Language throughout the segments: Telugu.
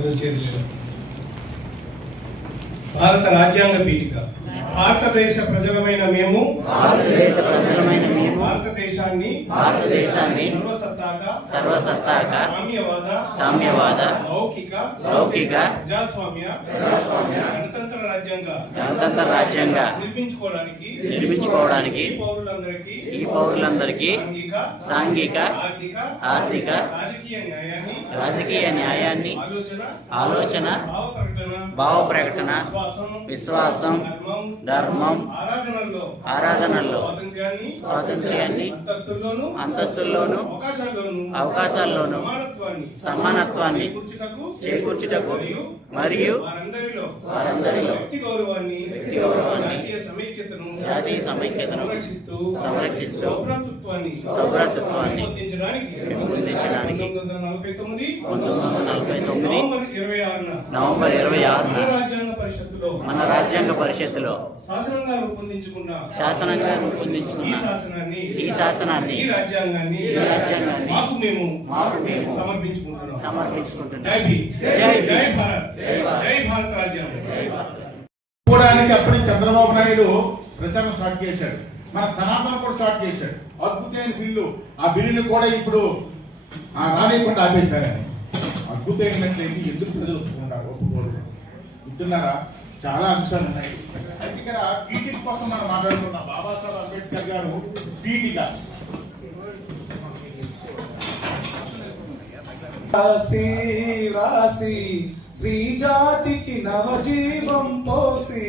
అందరూ చేతులు. భారత రాజ్యాంగ పీఠిక. భారతదేశ ప్రజలమైన మేము భారతదేశాన్ని సర్వసత్తాక సామ్యవాద లౌకిక ప్రజాస్వామ్య గణతంత్ర రాజ్యంగా నిర్మించుకోవడానికి ఈ పౌరులందరికీ సాంఘిక ఆర్థిక రాజకీయ న్యాయాన్ని ఆలోచన భావ ప్రకటన విశ్వాసం ధర్మం ఆరాధనల్లో స్వాతంత్ర్యాన్ని అంతస్తుల్లోనూ అవకాశాల్లోనూ సమానత్వాన్ని చేకూర్చుటకు మరియు వారందరిలో వ్యక్తి గౌరవాన్ని జాతీయ సమైక్యతను సంరక్షిస్తూ సౌభ్రాతృత్వాన్ని పెంపొందించడానికి 1949 నవంబర్ 26న మన రాజ్యాంగ పరిషత్తులో శాసనంగా రూపొందించుకున్న ఈ శాసనాన్ని ఈ రాజ్యాంగాన్ని మాకు మేము సమర్పించుకుంటున్నాం. జై భారత్ రాజ్యాంగం. పోవడానికి అప్పుడు చంద్రబాబు నాయుడు ప్రచారం స్టార్ట్ చేశాడు. మన సనాతన కూడా స్టార్ట్ చేశాడు. అద్భుతమైన బిల్లు. ఆ బిల్లుని కూడా ఇప్పుడు రానియకుండా ఆపేశారని. అద్భుతమైనట్లయితే ఎందుకు ప్రజలు ఒప్పుకోరు? చెప్తున్నారా? చాలా అంశాలు ఉన్నాయి. అయితే ఇక్కడ పీఠిక కోసం మనం మాట్లాడుకున్నాం. బాబాసాహెబ్ అంబేద్కర్ గారు పీఠిక రాసి శ్రీ జాతికి నవజీవం పోసి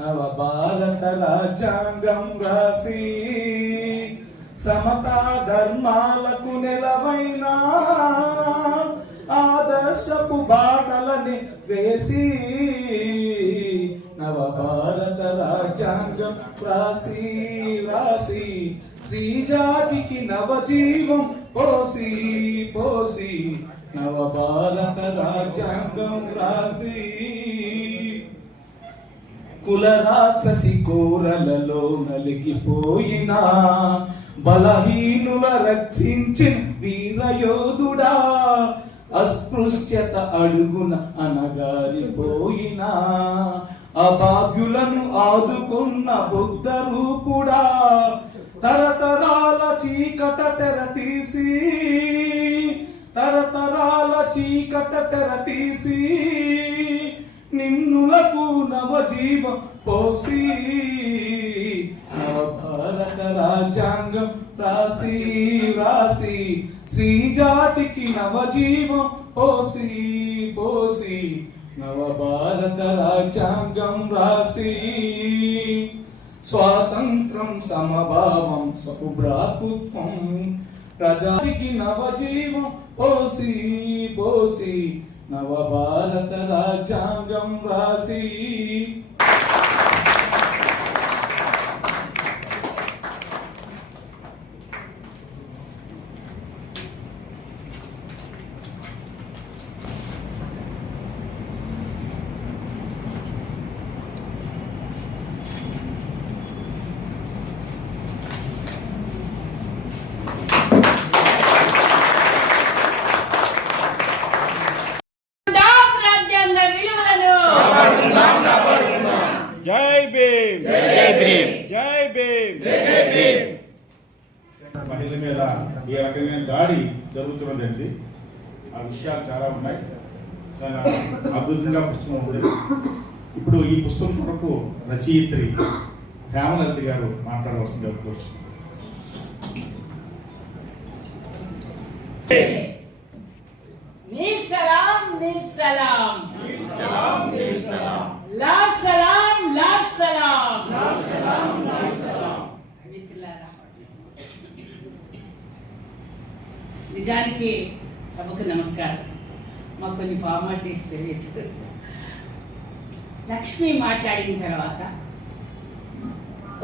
నవ భారత రాజ్యాంగం రాసి సమతా ధర్మాలకు నెలవైన ఆదర్శపు బాటలని వేసి నవ భారత రాజ్యాంగం రాసి శ్రీ జాతికి నవజీవం పోసి నవ భారత రాజ్యాంగం రాసి కుల రాక్షసి కోరలలో నలిగిపోయిన బలహీనుల రక్షించిన వీరయోధుడా అస్పృశ్యత అడుగున అనగారిపోయిన అభాగ్యులను ఆదుకున్న బుద్ధ రూపుడా తరతరాల చీకట తెర తీసి నిన్నులకు నవజీవం పోసి నవ భారత రాజ్యాంగం రాసి శ్రీ జాతికి నవజీవం పోసి నవ భారత రాజ్యాంగం రాసి స్వాతంత్రం సమభావం సౌభ్రాతృత్వం ప్రజాతికి నవజీవం పోసి నవ భారత రాజ్యాంగం రాసి మహిళల మీద ఈ రకమైన దాడి జరుగుతున్నదండి. ఆ విషయాలు చాలా ఉన్నాయి. చాలా అద్భుతంగా పుస్తకం ఉంది. ఇప్పుడు ఈ పుస్తకం కొరకు రచయిత్రి హేమలత గారు మాట్లాడవలసింది కోరుచు. నిజానికి సభకు నమస్కారం. మాకు కొన్ని ఫార్మాలిటీస్ తెలియదు. లక్ష్మి మాట్లాడిన తర్వాత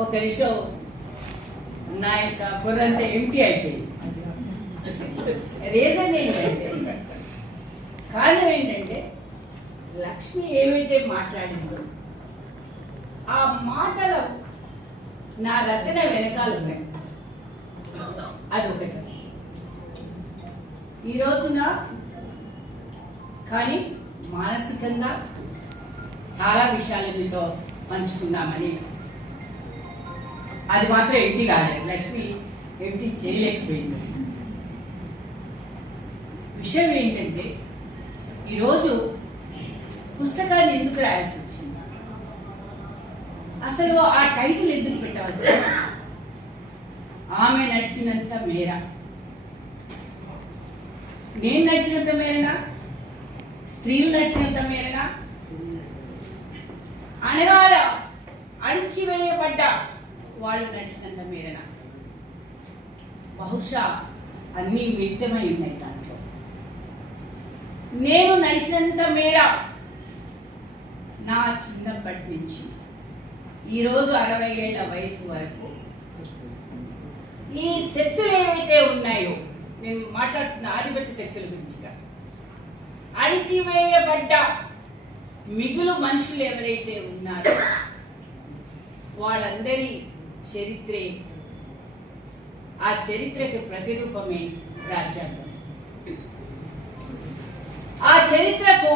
ఒక నిమిషం నా యొక్క బుర్రంతా ఎంటీ అయిపోయింది. రీజన్ ఏంటంటే, కారణం ఏంటంటే లక్ష్మి ఏమైతే మాట్లాడిందో ఆ మాటలు నా రచన వెనకాల ఉన్నాయి. అదొకటి. ఈ రోజున కానీ మానసికంగా చాలా విషయాలు మీతో పంచుకుందామని. అది మాత్రం ఎంటి కాలేదు, లక్ష్మి ఎంటి చేయలేకపోయింది. విషయం ఏంటంటే ఈరోజు పుస్తకాన్ని ఎందుకు రాయాల్సి వచ్చింది, అసలు ఆ టైటిల్ ఎందుకు పెట్టవలసి వచ్చింది? ఆమె నడిచినంత మేర, నేను నడిచినంత మేరనా, స్త్రీలు నడిచినంత మేరనా, అనగాల అణిచివేయబడ్డ వాళ్ళు నడిచినంత మేరనా? బహుశా అన్నీ మిళితమై ఉన్నాయి దాంట్లో. నేను నడిచినంత మేర నా చిన్నప్పటి నుంచి ఈరోజు 60 ఏళ్ల వయసు వరకు ఈ శక్తులు ఏవైతే ఉన్నాయో, నేను మాట్లాడుతున్న ఆధిపత్య శక్తుల గురించి కాదు, అణిచివేయబడ్డ మిగులు మనుషులు ఎవరైతే ఉన్నారో వాళ్ళందరి చరిత్రే, ఆ చరిత్రకు ప్రతిరూపమే రాజ్యాంగం. ఆ చరిత్రకు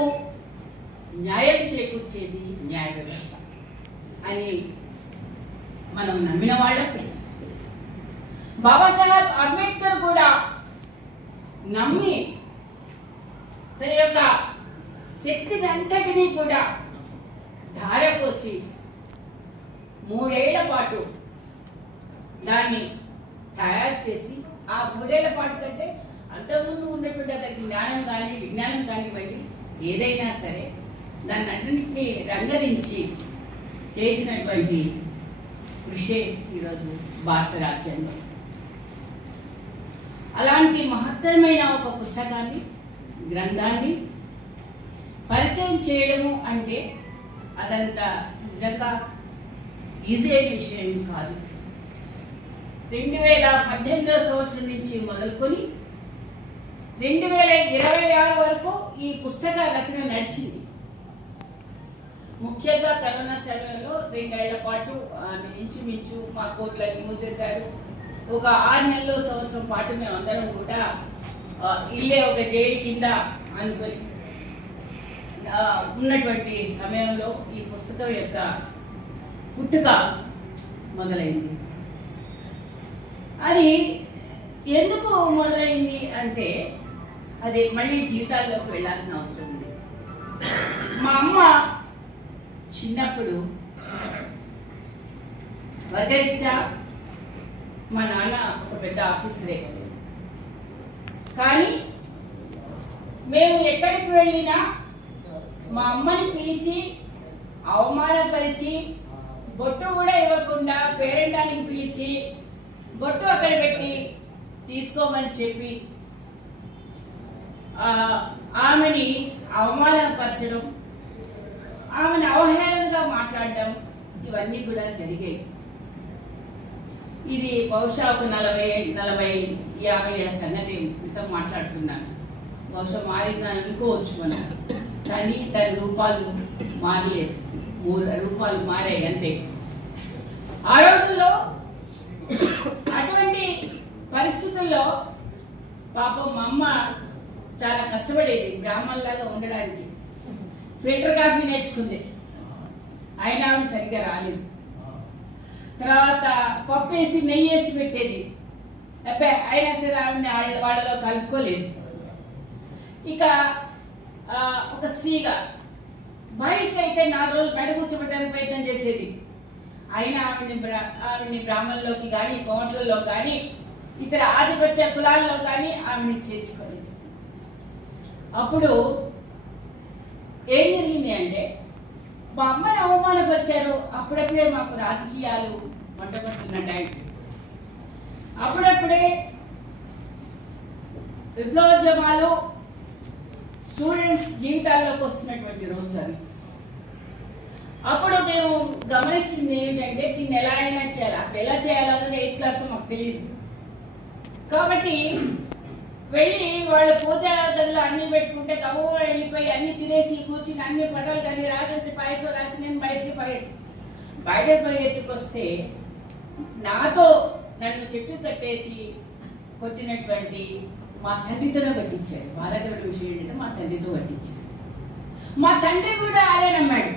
న్యాయం చేకూర్చేది న్యాయ వ్యవస్థ అని మనం నమ్మిన వాళ్ళం. బాబాసాహెబ్ అంబేద్కర్ కూడా నమ్మి తన యొక్క శక్తిని అంతటినీ కూడా ధారపోసి 3 ఏళ్ల పాటు దాన్ని తయారు చేసి, ఆ 3 ఏళ్ల పాటు కంటే అంతకుముందు ఉన్నటువంటి దానికి జ్ఞానం కానీ విజ్ఞానం కానివ్వండి ఏదైనా సరే దాన్ని అన్నింటినీ రంగరించి చేసినటువంటి కృషి ఈరోజు భారత రాజ్యాంగం. అలాంటి మహత్తరమైన ఒక పుస్తకాన్ని, గ్రంథాన్ని పరిచయం చేయడము అంటే అదంతా నిజంగా ఈజీ అయిన విషయం కాదు. 2018వ సంవత్సరం నుంచి మొదలుకొని 2026 వరకు ఈ పుస్తక రచన నడిచింది. ముఖ్యంగా కరోనా సమయంలో 2 ఏళ్ల పాటు ఇంచుమించు మా కోర్టులను మూసేశారు. ఒక 6 నెలలు సంవత్సరం పాటు మేము అందరం కూడా ఇల్లే ఒక జైలు కింద అనుకొని ఉన్నటువంటి సమయంలో ఈ పుస్తకం యొక్క పుట్టుక మొదలైంది. అది ఎందుకు మొదలైంది అంటే అది మళ్ళీ జీవితాల్లోకి వెళ్ళాల్సిన అవసరం ఉంది. మా అమ్మ చిన్నప్పుడు వర్గరీత్యా మా నాన్న ఒక పెద్ద ఆఫీసరే, కానీ మేము ఎక్కడికి వెళ్ళినా మా అమ్మని పిలిచి అవమానపరిచి బొట్టు కూడా ఇవ్వకుండా పేరెంటానికి పిలిచి బొట్టు అక్కడ పెట్టి తీసుకోమని చెప్పి ఆమెని అవమానపరచడం, ఆమెను అవహేళనగా మాట్లాడడం ఇవన్నీ కూడా జరిగాయి. ఇది బహుశా ఒక 40-50 ఏళ్ల సంగతి క్రితం మాట్లాడుతున్నాను. బహుశా మారిందని అనుకోవచ్చు మనం, కానీ దాని రూపాలు మారలేదు, రూపాలు మారాయి అంతే. ఆ రోజుల్లో అటువంటి పరిస్థితుల్లో పాపం మా అమ్మ చాలా కష్టపడేది బ్రాహ్మణులాగా ఉండడానికి. ఫిల్టర్ కాఫీ నేర్చుకుంది, అయినా ఆవిడ సరిగ్గా రాలేదు. తర్వాత పప్పు వేసి నెయ్యి వేసి పెట్టేది, అబ్బాయి అయినా సరే ఆవిడని వాళ్ళలో కలుపుకోలేదు. ఇక ఒక స్త్రీగా బహిష్ట అయితే 4 రోజులు బయట కూర్చోబెట్టడానికి ప్రయత్నం చేసేది, అయినా ఆవిడని బ్రాహ్మణుల్లోకి కానీ కోట్లలో కానీ ఇతర ఆధిపత్య కులాల్లో కానీ ఆవిడని చేర్చుకోలేదు. అప్పుడు ఏం జరిగింది అంటే మా అమ్మని అవమానపరిచారు. అప్పుడప్పుడే మాకు రాజకీయాలు మంటపడుతున్న టైం, అప్పుడప్పుడే విప్లవోద్యమాలు స్టూడెంట్స్ జీవితాల్లోకి వస్తున్నటువంటి రోజు అవి. అప్పుడు మేము గమనించింది ఏమిటంటే దీన్ని ఎలా అయినా చేయాలి. అప్పుడు ఎలా చేయాలన్నది 8th క్లాస్లో మాకు తెలియదు. కాబట్టి వెళ్ళి వాళ్ళ పూజా గదిలో అన్ని పెట్టుకుంటే గబో వెళ్ళిపోయి అన్ని తినేసి కూర్చుని అన్ని పటాలు కానీ రాసేసి పాయసం రాసి నేను బయటకు పరిగెత్తుకొస్తే నన్ను చెట్టు కట్టేసి కొట్టినటువంటి మా తండ్రితోనే పట్టించాడు. బాలగౌడ విషయం ఏంటంటే మా తండ్రితో పట్టించాడు. మా తండ్రి కూడా అదే నమ్మాడు.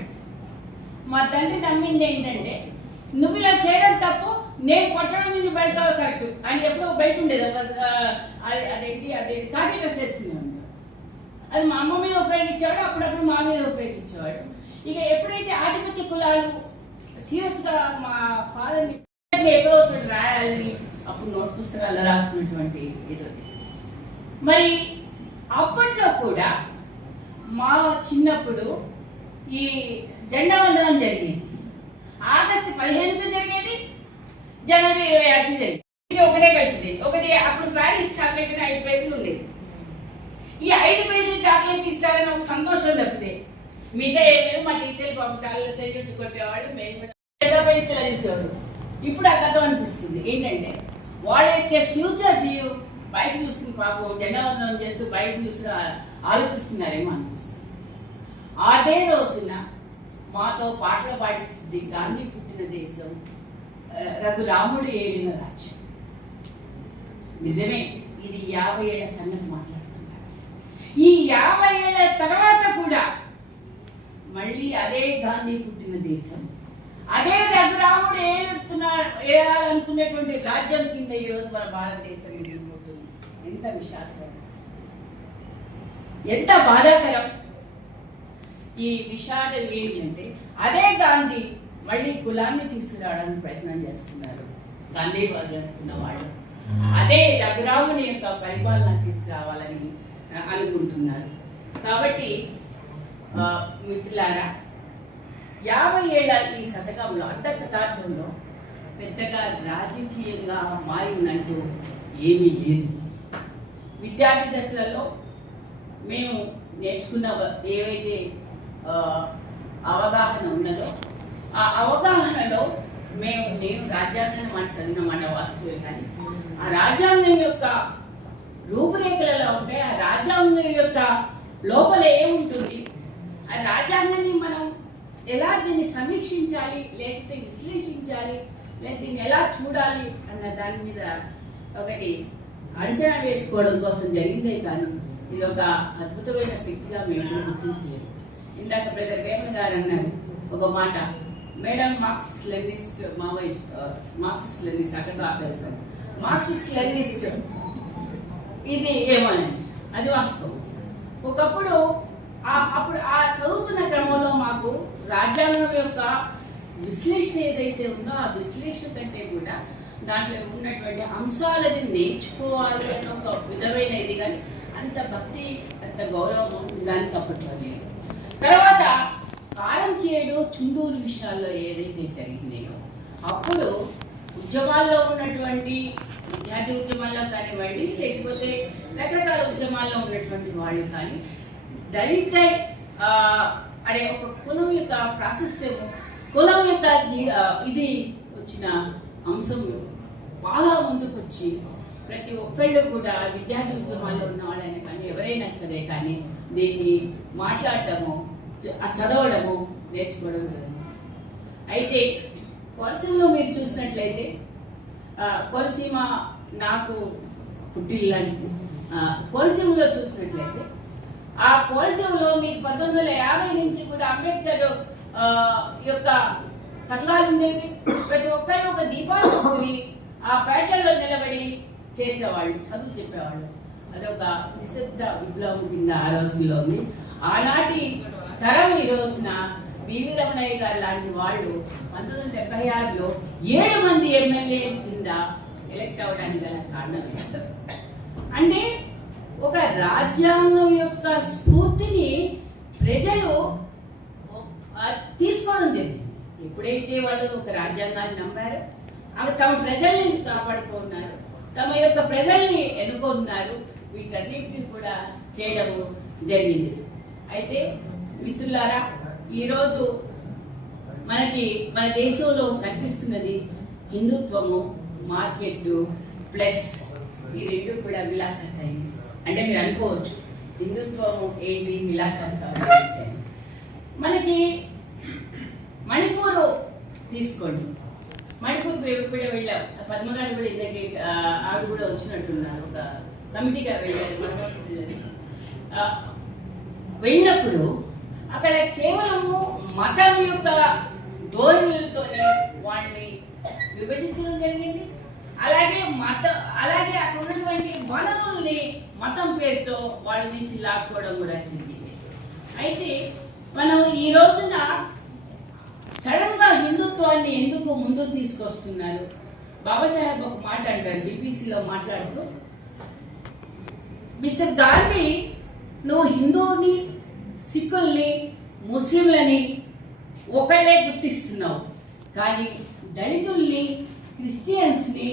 మా తండ్రి నమ్మింది ఏంటంటే నువ్వు ఇలా చేయడం తప్పు, నేను కొట్టడం నిన్ను బెల్టావు కరెక్ట్ అని ఎప్పుడో బయట ఉండేది. అదేంటి కాకి డ్రెస్ వేసుకున్నాడు. అది మా అమ్మ మీద ఉపయోగించేవాడు, అప్పుడప్పుడు మా మీద ఉపయోగించేవాడు. ఇక ఎప్పుడైతే ఆధిపత్య కులాలు సీరియస్గా మా ఫాదర్ని ఎక్కడో చోట రాయాలని అప్పుడు నోట్ పుస్తకాల్లో రాసుకున్నటువంటి ఇది. మరి అప్పట్లో కూడా మా చిన్నప్పుడు ఈ జెండా వందనం జరిగేది. ఆగస్టు 15కు జరిగేది, జనవరి 26కి జరిగేది. ఇది ఒకటే కట్టింది. ఒకటి అప్పుడు ప్యారిస్ చాక్లెట్ 5 పైసలు ఉండేది. ఈ 5 పైసలు చాక్లెట్ ఇస్తారని ఒక సంతోషం తప్పితే మిగతా ఏమేమి మా టీచర్లు పాపం చాలా సెక్యూరిటీ కొట్టేవాళ్ళు, మేము కూడా పెద్దపైతలా చూసేవాడు. ఇప్పుడు ఆ కథ అనిపిస్తుంది ఏంటంటే వాళ్ళ యొక్క ఫ్యూచర్ వ్యూ బయట చూసుకుని పాపం జెండా వందనం చేస్తూ బయట చూసి ఆలోచిస్తున్నారేమో అనిపిస్తుంది. అదే రోజున మాతో పాటలు పాటిస్తుంది గాంధీ పుట్టిన దేశం, రఘురాముడు ఏలిన రాజ్యం. నిజమే, ఇది 50 ఏళ్ల సంగతి మాట్లాడుతున్నారు. ఈ 50 ఏళ్ల తర్వాత కూడా మళ్ళీ అదే గాంధీ పుట్టిన దేశం, అదే రఘురాముడు ఏలాలనుకునేటువంటి రాజ్యం కింద ఈరోజు మన భారతదేశం ఎదిగిపోతుంది. ఎంత విషాదకరం, ఎంత బాధాకరం. ఈ విషాదం ఏంటంటే అదే గాంధీ మళ్ళీ కులాన్ని తీసుకురావడానికి ప్రయత్నం చేస్తున్నారు. గాంధీవాదులు అనుకున్న వాళ్ళు అదే రఘురాముని యొక్క పరిపాలన తీసుకురావాలని అనుకుంటున్నారు. కాబట్టి మిత్రులారా, 50 ఏళ్ల ఈ శతకంలో, అర్ధ శతాబ్దంలో పెద్దగా రాజకీయంగా మారిందంటూ ఏమీ లేదు. విద్యార్థి దశలలో మేము నేర్చుకున్న ఏవైతే అవగాహన ఉన్నదో ఆ అవగాహనలో నేను రాజ్యాంగాన్ని మాట చదివినమాట వాస్తవే, కానీ ఆ రాజ్యాంగం యొక్క రూపురేఖలలో ఉంటే ఆ రాజ్యాంగం యొక్క లోపల ఏముంటుంది, ఆ రాజ్యాంగాన్ని మనం ఎలా దీన్ని సమీక్షించాలి, లేకపోతే విశ్లేషించాలి, లేదా దీన్ని ఎలా చూడాలి అన్న దాని మీద ఒకటి అంచనా వేసుకోవడం కోసం జరిగిందే కానీ ఇది ఒక అద్భుతమైన శక్తిగా మేము గుర్తించలేదు. ఇందాక బ్రదర్ వేమన్ గారు అన్నారు ఒక మాట, madam Marxist Leninist Maoist, Marxist Leninist అక్కడ ఆపేస్తాం, మార్క్సిస్ట్ లెనినిస్ట్ ఇది ఏమోనండి, అది వాస్తవం. ఒకప్పుడు అప్పుడు ఆ చదువుతున్న క్రమంలో మాకు రాజ్యాంగం యొక్క విశ్లేషణ ఏదైతే ఉందో ఆ విశ్లేషణ కంటే కూడా దాంట్లో ఉన్నటువంటి అంశాలని నేర్చుకోవాలి అన్న ఒక విధమైన ఇది, కానీ అంత భక్తి అంత గౌరవం నిజానికి అప్పట్లో లేదు. తర్వాత కారంచేడు చుండూరు విషయాల్లో ఏదైతే జరిగినాయో అప్పుడు ఉద్యమాల్లో ఉన్నటువంటి విద్యార్థి ఉద్యమాల్లో కానివ్వండి, లేకపోతే రకరకాల ఉద్యమాల్లో ఉన్నటువంటి వాళ్ళు కానీ దళిత అనే ఒక కులం యొక్క ప్రాశస్త్యం, కులం యొక్క ఇది వచ్చిన అంశం బాగా ముందుకు వచ్చి ప్రతి ఒక్కళ్ళు కూడా విద్యార్థి ఉద్యమాల్లో ఉన్న వాళ్ళైనా కానీ ఎవరైనా సరే కానీ దీన్ని మాట్లాడటము, చదవడము, నేర్చుకోవడం జరిగింది. అయితే కోనసీమలో మీరు చూసినట్లయితే కోనసీమ నాకు పుట్టిల్లాంటి కోనసీమలో చూసినట్లయితే ఆ కోనసీమలో మీకు 1950 నుంచి కూడా అంబేద్కర్ యొక్క సంఘాలు ఉండేవి. ప్రతి ఒక్కరు ఒక దీపాలు పెట్టుకుని ఆ పేటల్లో నిలబడి చేసేవాళ్ళు, చదువు చెప్పేవాళ్ళు. అదొక నిశ్శబ్ద విప్లవం కింద ఆ రోజుల్లో ఉంది. ఆనాటి తరం ఈ రోజున బివి రమణయ్య గారు లాంటి వాళ్ళు 1976లో 7 మంది ఎమ్మెల్యేల కింద ఎలక్ట్ అవ్వడానికి గల కారణం అంటే ఒక రాజ్యాంగం యొక్క స్ఫూర్తిని ప్రజలు తీసుకోవడం జరిగింది. ఎప్పుడైతే వాళ్ళు ఒక రాజ్యాంగాన్ని నమ్మారో అవి తమ ప్రజల్ని కాపాడుకున్నారు, తమ యొక్క ప్రజల్ని ఎన్నుకున్నారు, వీటన్నిటిని కూడా చేయడము జరిగింది. అయితే మిత్రులారా, ఈరోజు మన దేశంలో కనిపిస్తున్నది హిందుత్వము, మార్కెట్ ప్లస్ ఈ రెండు కూడా విలాఖత్ అయింది. అంటే మీరు అనుకోవచ్చు హిందుత్వము ఏంటి, విలాఖత్ ఏంటి. మనకి మణిపూర్ తీసుకోండి, మణిపూర్ కూడా వెళ్ళాం. పద్మగారు కూడా ఇందాక ఆవిడ కూడా వచ్చినట్టున్నారు ఒక కమిటీగా వెళ్ళారు, వెళ్ళినప్పుడు అక్కడ కేవలము మతం యొక్క ధోరణులతోనే వాళ్ళని విభజించడం జరిగింది. అలాగే అక్కడ ఉన్నటువంటి వనరుల్ని మతం పేరుతో వాళ్ళ నుంచి లాక్కోవడం కూడా జరిగింది. అయితే మనం ఈ రోజున సడన్ గా హిందుత్వాన్ని ఎందుకు ముందుకు తీసుకొస్తున్నారు? బాబాసాహెబ్ ఒక మాట అంటారు బీబీసీలో మాట్లాడుతూ, మిస్టర్ గాంధీ, నువ్వు హిందువుని, సిక్కుల్ని, ముస్లింలని ఒకళ్ళే గుర్తిస్తున్నావు, కానీ దళితుల్ని, క్రిస్టియన్స్ని,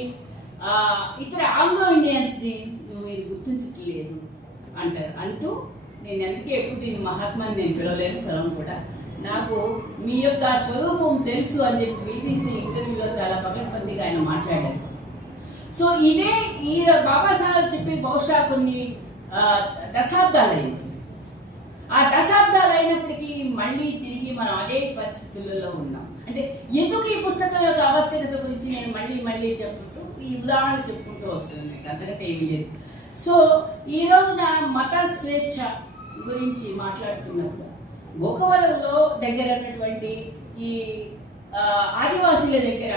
ఇతర ఆంగ్లో ఇండియన్స్ని నువ్వు మీరు గుర్తించట్లేదు అంటారు. అంటూ నేను అందుకే ఎప్పుడు దీన్ని మహాత్మాని నేను పిలవను కూడా, నాకు మీ యొక్క స్వరూపం తెలుసు అని చెప్పి బీబీసీ ఇంటర్వ్యూలో చాలా పగడ్బందీగా ఆయన మాట్లాడారు. సో ఇదే ఈ బాబాసాహెబ్ చెప్పి బహుశా కొన్ని దశాబ్దాలైంది. ఆ దశాబ్దాలు అయినప్పటికీ మళ్ళీ తిరిగి మనం అదే పరిస్థితులలో ఉన్నాం. అంటే ఎందుకు ఈ పుస్తకం యొక్క ఆవశ్యకత గురించి నేను మళ్ళీ చెప్పుకుంటూ ఈ ఉదాహరణలు చెప్పుకుంటూ వస్తుంది, అంతకంటే ఏమీ లేదు. సో ఈ రోజున మత స్వేచ్ఛ గురించి మాట్లాడుతున్నప్పుడు గోకవరంలో దగ్గర ఉన్నటువంటి ఈ ఆదివాసీల దగ్గర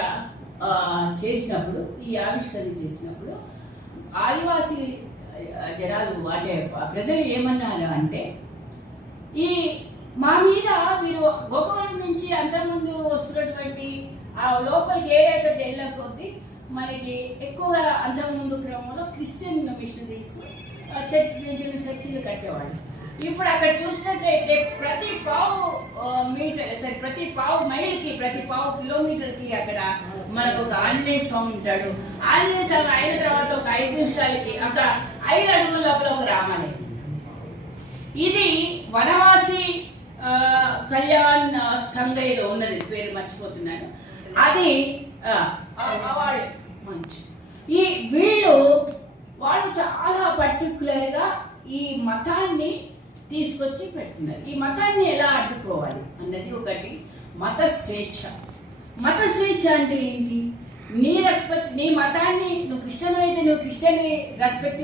చేసినప్పుడు, ఈ ఆవిష్కరణ చేసినప్పుడు ఆదివాసీ జనాలు అంటే ప్రజలు ఏమన్నారు అంటే, ఈ మా మీద మీరు గోకవరం నుంచి అంతకుముందు వస్తున్నటువంటి ఆ లోపలికి ఏదైతే వెళ్ళిన కొద్దీ మనకి ఎక్కువగా అంతకుముందు క్రమంలో క్రిస్టియన్ మిషనరీస్ చర్చిలు కట్టేవాళ్ళు. ఇప్పుడు అక్కడ చూసినట్టయితే ప్రతి పావు మైల్కి, ప్రతి పావు కిలోమీటర్కి అక్కడ మనకు ఒక ఆంజనేయ స్వామి ఉంటాడు. ఆంజనేయ స్వామి అయిన తర్వాత ఒక 5 నిమిషాలకి ఒక 5 అడుగుల లోపల ఒక రామాలయం. ఇది వనవాసి కళ్యాణ్ సంఘయ్యలో ఉన్నది, పేరు మర్చిపోతున్నాను. అది అవార్డు మంచి. వాళ్ళు చాలా పర్టికులర్గా ఈ మతాన్ని తీసుకొచ్చి పెడుతున్నారు. ఈ మతాన్ని ఎలా అడ్డుకోవాలి అన్నది ఒకటి. మత స్వేచ్ఛ అంటే ఏంటి? నీ మతాన్ని, నువ్వు క్రిస్టియన్ అయితే నువ్వు క్రిస్టియన్ రెస్పెక్ట్,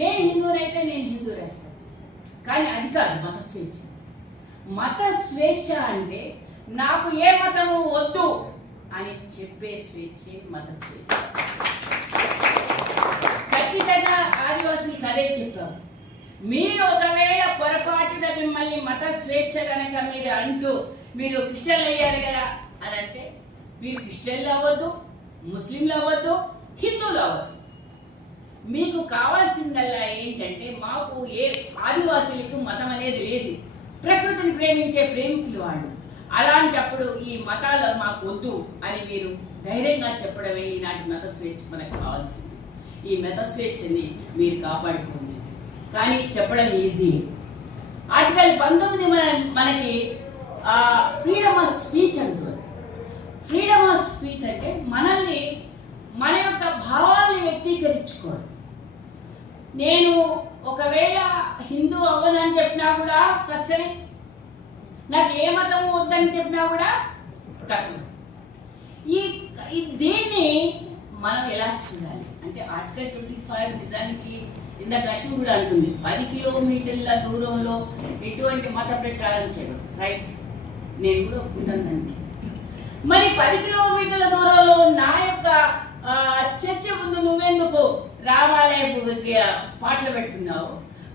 నేను హిందువునైతే నేను హిందూ రెస్పెక్ట్ ఇస్తాను. కానీ అది కాదు మత స్వేచ్ఛ. మత స్వేచ్ఛ అంటే నాకు ఏ మతము వద్దు అని చెప్పే స్వేచ్ఛే మత స్వేచ్ఛ. ఖచ్చితంగా ఆదివాసులకు అదే చెప్పారు. మీరు ఒకవేళ పొరపాటున మిమ్మల్ని మత స్వేచ్ఛ కనుక మీరు అంటూ మీరు క్రిస్టియన్లు అయ్యారు కదా అని అంటే, మీరు క్రిస్టియన్లు అవ్వద్దు, ముస్లింలు అవ్వద్దు, హిందువులు అవ్వద్దు. మీకు కావాల్సిందల్లా ఏంటంటే, మాకు ఏ ఆదివాసులకు మతం అనేది లేదు, ప్రకృతిని ప్రేమించే ప్రేమికులు వాళ్ళు. అలాంటప్పుడు ఈ మతాలు మాకు వద్దు అని మీరు ధైర్యంగా చెప్పడమే ఈనాటి మత స్వేచ్ఛ మనకు కావాల్సింది. ఈ మత స్వేచ్ఛని మీరు కాపాడుకోండి. కానీ చెప్పడం ఈజీ. ఆర్టికల్ 19 మనకి ఫ్రీడమ్ ఆఫ్ స్పీచ్ అంటారు. ఫ్రీడమ్ ఆఫ్ స్పీచ్ అంటే మనల్ని, మన యొక్క భావాల్ని వ్యక్తీకరించుకోవడం. నేను ఒకవేళ హిందూ అవ్వదని చెప్పినా కూడా కష్టమే, నాకు ఏ మతం వద్దని చెప్పినా కూడా కష్టం. దీన్ని మనం ఎలా చూడాలి అంటే, ఆర్టికల్ 25 నిజానికి ఇందాక లక్ష్మి కూడా అంటుంది, 10 కిలోమీటర్ల దూరంలో ఎటువంటి మత ప్రచారం చేయడం రైట్, నేను కూడా ఒప్పుకుంటాను దానికి. మరి 10 కిలోమీటర్ల దూరంలో నా యొక్క చర్చ ముందు నువ్వెందుకు రామాలయపు పాటలు పెడుతున్నావు?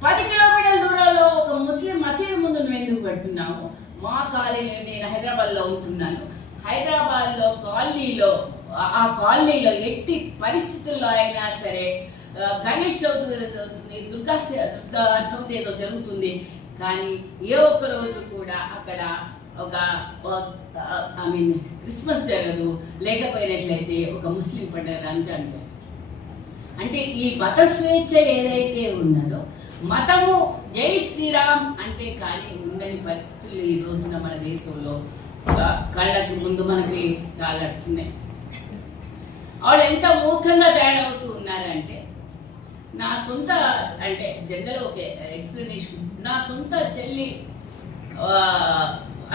10 కిలోమీటర్ల దూరంలో ఒక ముస్లిం మసీదు ముందు నువ్వెందుకు పెడుతున్నావు? మా కాలనీలో, నేను హైదరాబాద్లో ఉంటున్నాను, హైదరాబాద్లో ఆ కాలనీలో ఎట్టి పరిస్థితుల్లో అయినా సరే గణేష్ చవితి జరుగుతుంది, దుర్గా చవితి ఏదో జరుగుతుంది, కానీ ఏ ఒక్క రోజు కూడా అక్కడ ఒక క్రిస్మస్ జరగదు, లేకపోయినట్లయితే ఒక ముస్లిం పండుగ రంజాన్ జరుగుతుంది. అంటే ఈ మత స్వేచ్ఛ ఏదైతే ఉన్నదో, మతము జై శ్రీరామ్ అంటే కానీ ఉండని పరిస్థితులు ఈ రోజున మన దేశంలో కళ్ళకి ముందు మనకి కాలడుతున్నాయి. వాళ్ళు ఎంత మూర్ఖంగా తయారవుతూ ఉన్నారంటే, నా సొంత అంటే జనరల్ ఒక ఎక్స్ప్లెనేషన్, నా సొంత చెల్లి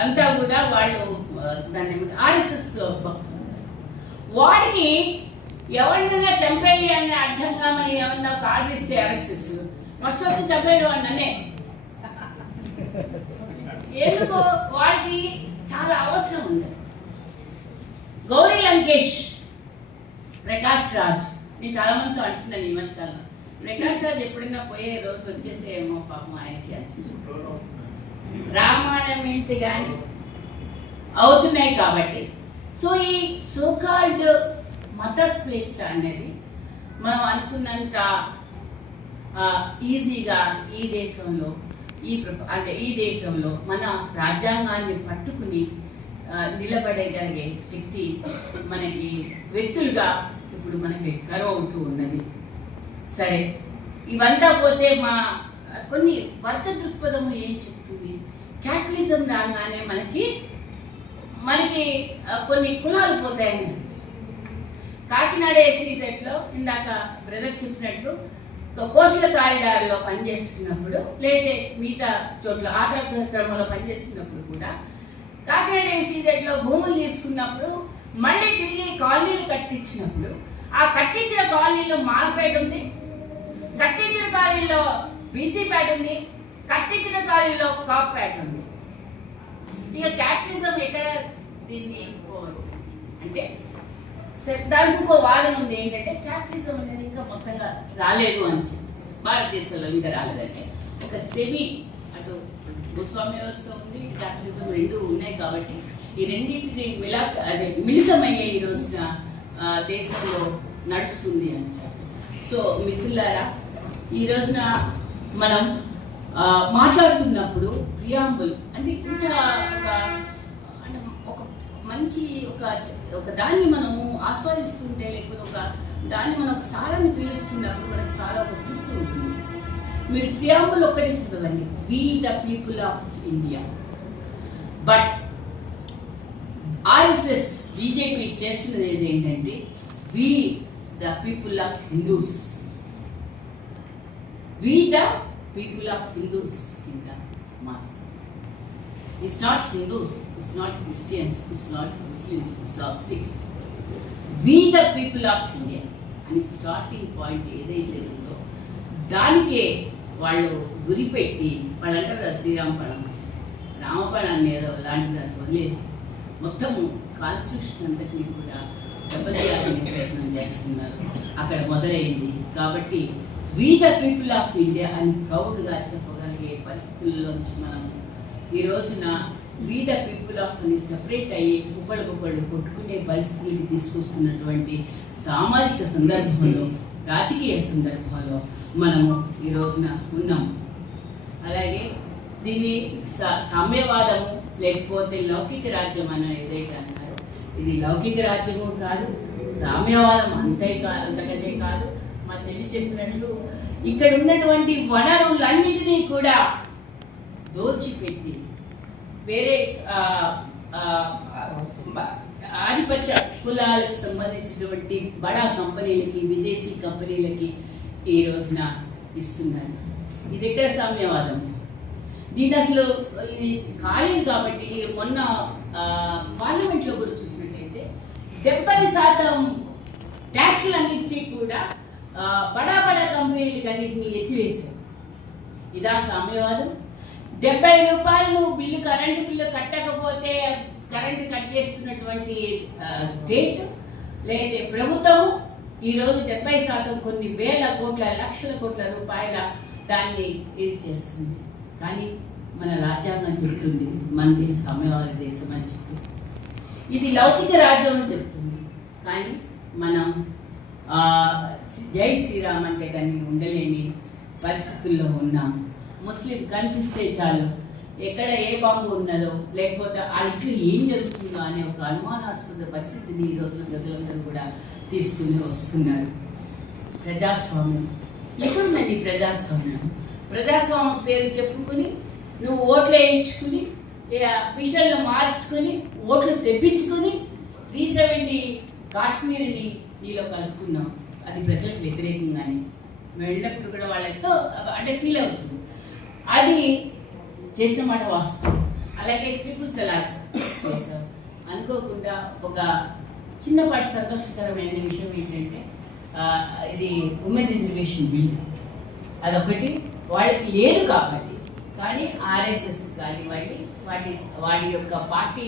అంతా కూడా వాళ్ళు దాన్ని ఆర్ఎస్ఎస్ భక్తులు. వాడికి ఎవరినైనా చంపేయి అని అర్థం కామని ఏమన్నా ఒక ఆర్డర్ ఇస్తే ఆర్ఎస్ఎస్ ఫస్ట్ వచ్చి చంపేడు వాడిని అనే. ఎందుకు వాళ్ళకి చాలా అవసరం ఉంది. గౌరీ లంకేష్, ప్రకాష్ రాజ్, నేను చాలా మందితో అంటున్నాను ఈ మధ్యకాలంలో, ప్రకాష్ రాజ్ ఎప్పుడైనా పోయే రోజు వచ్చేసేమో పాపం ఆయనకి అని. రామాయణం నుంచి కానీ అవుతున్నాయి కాబట్టి. సో ఈ సోకాల్డ్ మత స్వేచ్ఛ అనేది మనం అనుకున్నంత ఈజీగా ఈ దేశంలో ఈ దేశంలో మన రాజ్యాంగాన్ని పట్టుకుని నిలబడగలిగే శక్తి మనకి వ్యక్తులుగా ఇప్పుడు మనకి కరువు అవుతూ ఉన్నది. సరే, ఇవంతా పోతే మా కొన్ని వర్గ దృక్పథము ఏం చెప్తుంది? క్యాపిటలిజం రాగానే మనకి కొన్ని కులాలు పోతాయని. కాకినాడ SEZలో ఇందాక బ్రదర్ చెప్పినట్లు కోస్టల్ కారిడార్లో పనిచేస్తున్నప్పుడు, లేదా మిగతా చోట్ల ఆంధ్ర క్రమంలో పనిచేస్తున్నప్పుడు కూడా కాకినాడ SEZలో భూములు తీసుకున్నప్పుడు మళ్ళీ తిరిగి కాలనీలు కట్టించినప్పుడు ఆ కట్టించిన కాలనీలో మాలపేట ఉంది, కట్టించిన కాలనీలో బీసీపేట ఉంది, కట్టించిన కాలనీలో కాప్పేట ఉంది. ఇక క్యాపిటలిజం ఎక్కడ దీన్ని అంటే దానికి ఇంకో వాదన ఉంది ఏంటంటే క్యాపిటలిజం అనేది ఇంకా మొత్తంగా రాలేదు అని చెప్పి, భారతదేశంలో ఇంకా రాలేదంటే ఒక సెమీ అటు భూస్వామ్య వ్యవస్థ ఉంది, క్యాపిటలిజం రెండు ఉన్నాయి కాబట్టి ఈ రెండింటిని మిళితమయ్యే ఈ రోజున దేశంలో నడుస్తుంది అని చెప్పి. సో మిత్రులారా, ఈ రోజున మనం మాట్లాడుతున్నప్పుడు ప్రియాంబుల్ అంటే ఇంత అంటే ఒక మంచి ఒక దాన్ని మనం ఆస్వాదిస్తుంటే, లేకపోతే దాన్ని మనం ఒక సారాన్ని పీలుస్తున్నప్పుడు మనకు చాలా ఒక తృప్తి ఉంటుంది. మీరు ప్రియాంబుల్ ఒక్కటి చదవండి, we the people of India. But RSS BJP చేస్తున్నది ఏంటంటే we the people of Hindus, we the people of Hindus in the mass. It's not Hindus, it's not Christians, it's not Muslims, it's all Sikhs. We the people of India. And starting point ఏదైతే ఉందో దానికే వాళ్ళు గురిపెట్టి వాళ్ళు అంటారు శ్రీరామపణం, రామపణాన్ని ఏదో లాంటి దాన్ని వదిలేసి మొత్తము కాన్స్టిట్యూషన్ అంతటిని కూడా దెబ్బతీయాలనే ప్రయత్నం చేస్తున్నారు. అక్కడ మొదలైంది. కాబట్టి we the people of India అని ప్రౌడ్గా చెప్పగలిగే పరిస్థితుల్లోంచి మనం ఈ రోజున వి ద పీపుల్ ఆఫ్ అని సెపరేట్ అయ్యి ఒకళ్ళకొకళ్ళు కొట్టుకునే పరిస్థితులకి తీసుకొస్తున్నటువంటి సామాజిక సందర్భంలో, రాజకీయ సందర్భంలో మనము ఈ రోజున ఉన్నాం. అలాగే దీన్ని సామ్యవాదము లేకపోతే లౌకిక రాజ్యం అని ఏదైతే అన్నారో, ఇది లౌకిక రాజ్యము కాదు, సామ్యవాదం అంతకంటే కాదు. మా చెల్లి చెప్పినట్లు ఇక్కడ ఉన్నటువంటి వనరులన్నిటినీ కూడా దోచిపెట్టి వేరే ఆధిపత్య కులాలకు సంబంధించినటువంటి బడా కంపెనీలకి, విదేశీ కంపెనీలకి ఈ రోజున ఇస్తున్నారు. ఇది ఎక్కడ సామ్యవాదం? దీన్ని అసలు ఇది కాలేదు. కాబట్టి మొన్న పార్లమెంట్లో కూడా చూసినట్లయితే 70% ట్యాక్సులన్నింటినీ కూడా బడా కంపెనీలకి అన్నింటినీ ఎత్తివేశారు. ఇదా సామ్యవాదం? 70 రూపాయలు బిల్లు, కరెంటు బిల్లు కట్టకపోతే కరెంటు కట్ చేస్తున్నటువంటి స్టేట్ లేదా ప్రభుత్వం ఈరోజు 70% కొన్ని వేల కోట్ల, లక్షల కోట్ల రూపాయల దాన్ని ఇది చేస్తుంది. కానీ మన రాజ్యాంగం చెప్తుంది మనది సామ్యవాద దేశం అని చెప్తుంది. ఇది లౌకిక రాజ్యం అని చెప్తుంది. కానీ మనం జై శ్రీరామ్ అంటే కానీ ఉండలేని పరిస్థితుల్లో ఉన్నాం. ముస్లిం కనిపిస్తే చాలు ఎక్కడ ఏ బాంబు ఉన్నదో లేకపోతే ఆ ఇంట్లో ఏం జరుగుతుందో అనే ఒక అనుమానాస్పద పరిస్థితిని ఈ రోజున ప్రజలందరూ కూడా తీసుకుని వస్తున్నారు. ప్రజాస్వామ్యం ఎక్కడుందండి? ప్రజాస్వామ్యం ప్రజాస్వామ్యం పేరు చెప్పుకుని నువ్వు ఓట్లు వేయించుకుని పిషన్లు మార్చుకుని ఓట్లు తెప్పించుకుని 370 కాశ్మీర్ని నీలో కలుపుకున్నాం. అది ప్రజలకు వ్యతిరేకంగానే వెళ్ళినప్పుడు కూడా వాళ్ళతో అంటే ఫీల్ అవుతుంది. అది చేసిన మాట వాస్తవం. అలాగే ట్రిపుల్ తలాక్ చేశారు. అనుకోకుండా ఒక చిన్నపాటి సంతోషకరమైన విషయం ఏంటంటే ఇది ఉమెన్ రిజర్వేషన్ బిల్ అదొకటి వాళ్ళకి లేదు కాబట్టి, కానీ ఆర్ఎస్ఎస్ కానివ్వండి వాటి యొక్క పార్టీ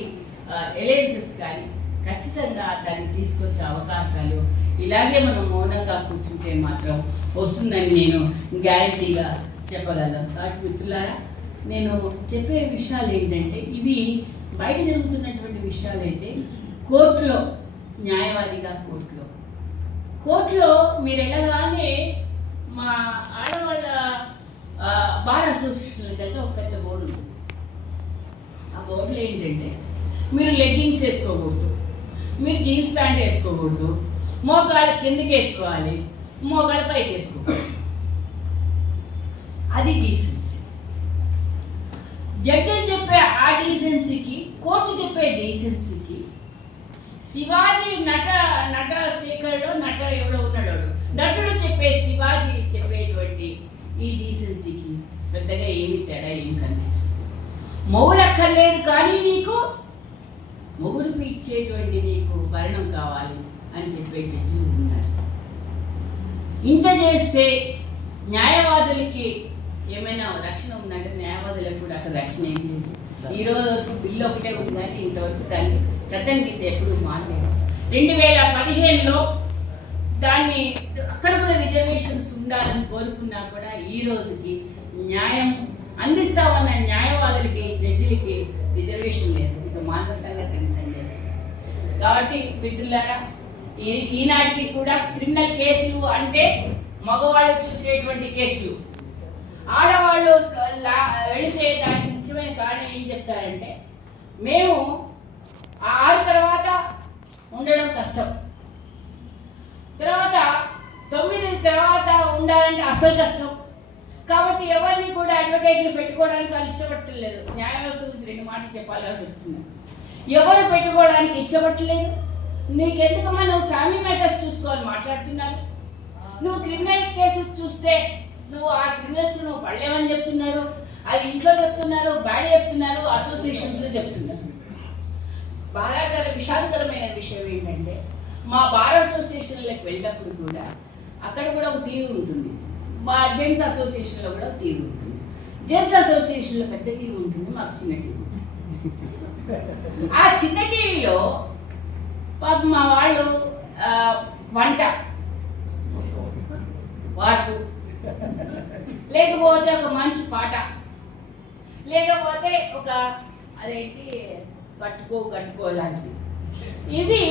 ఎలయన్సెస్ కానీ ఖచ్చితంగా దాన్ని తీసుకొచ్చే అవకాశాలు ఇలాగే మనం మౌనంగా కూర్చుంటే మాత్రం వస్తుందని నేను గ్యారంటీగా చెప్పగలను. కాబట్టి మిత్రులారా, నేను చెప్పే విషయాలు ఏంటంటే ఇవి బయట జరుగుతున్నటువంటి విషయాలు అయితే కోర్టులో న్యాయవాదిగా కోర్టులో మీరు ఎలాగానే మా ఆడవాళ్ళ బార్ అసోసియేషన్ దగ్గర ఒక పెద్ద బోర్డు ఉంది. ఆ బోర్డులో ఏంటంటే మీరు లెగ్గింగ్స్ వేసుకోకూడదు, మీరు జీన్స్ ప్యాంట్ వేసుకోకూడదు, మోకాళ్ళ కిందకి వేసుకోవాలి, మోకాళ్ళ పైకి వేసుకోకూడదు. అది డీసెన్సీ. జడ్జిలు చెప్పే ఆ డీసెన్సీకి, కోర్టు చెప్పే డీసెన్సీకి, శివాజీ నట శేఖర్లో ఎవడో ఉన్నాడు, నటుడు చెప్పే శివాజీ చెప్పేటువంటి ఈ డీసెన్సీకి పెద్దగా ఏమి తేడా ఏమి కనిపిస్తుంది. మొగుడు అక్కర్లేదు, కానీ నీకు మొగుడికి ఇచ్చేటువంటి నీకు భరణం కావాలి అని చెప్పే జడ్జిలు ఉన్నారు. ఇంత చేస్తే న్యాయవాదులకి ఏమైనా రక్షణ ఉందంటే న్యాయవాదులకు కూడా అక్కడ రక్షణ ఏం లేదు. ఈ రోజు వరకు బిల్లు ఒకటే ఉంది, కానీ ఇంతవరకు దాన్ని చట్టం కింద ఎప్పుడు మారలేదు. 2015లో దాన్ని అక్కడ కూడా రిజర్వేషన్స్ ఉండాలని కోరుకున్నా కూడా ఈ రోజుకి న్యాయం అందిస్తామన్న న్యాయవాదులకి జడ్జిలకి రిజర్వేషన్ లేదు. ఇక మానవ సంగతి ఏంటంటే, కాబట్టి మిత్రులారా, ఈనాటికి కూడా క్రిమినల్ కేసులు అంటే మగవాళ్ళు చూసేటువంటి కేసులు, ఆడవాళ్ళు వెళితే దానికి ముఖ్యమైన కారణం ఏం చెప్తారంటే, మేము 6 తర్వాత ఉండడం కష్టం, తర్వాత 9 తర్వాత ఉండాలంటే అసలు కష్టం. కాబట్టి ఎవరిని కూడా అడ్వకేట్లు పెట్టుకోవడానికి వాళ్ళు ఇష్టపడలేదు. న్యాయ వ్యవస్థ గురించి 2 మాటలు చెప్పాలని చెప్తున్నాను. ఎవరు పెట్టుకోవడానికి ఇష్టపడలేదు. నీకెందుకమ్మా, నువ్వు ఫ్యామిలీ మ్యాటర్స్ చూసుకోవాలి మాట్లాడుతున్నారు. నువ్వు క్రిమినల్ కేసెస్ చూస్తే నువ్వు ఆ క్రిమినల్స్ నువ్వు పడలేవని చెప్తున్నారు. అది ఇంట్లో చెప్తున్నారు, బయట చెప్తున్నారు, అసోసియేషన్స్లో చెప్తున్నారు. విషాదకరమైన విషయం ఏంటంటే, మా బార్ అసోసియేషన్లకు వెళ్ళినప్పుడు కూడా అక్కడ కూడా ఒక టీవీ ఉంటుంది, మా జెంట్స్ అసోసియేషన్లో కూడా ఒక టీవీ ఉంటుంది. జెంట్స్ అసోసియేషన్లో పెద్ద టీవీ ఉంటుంది, మాకు చిన్న టీవీ. ఆ చిన్న టీవీలో మా వాళ్ళు వంట వార్పు, లేకపోతే ఒక మంచి పాట, లేకపోతే ఒక అదేంటి కట్టుకో లాంటివి, ఇవి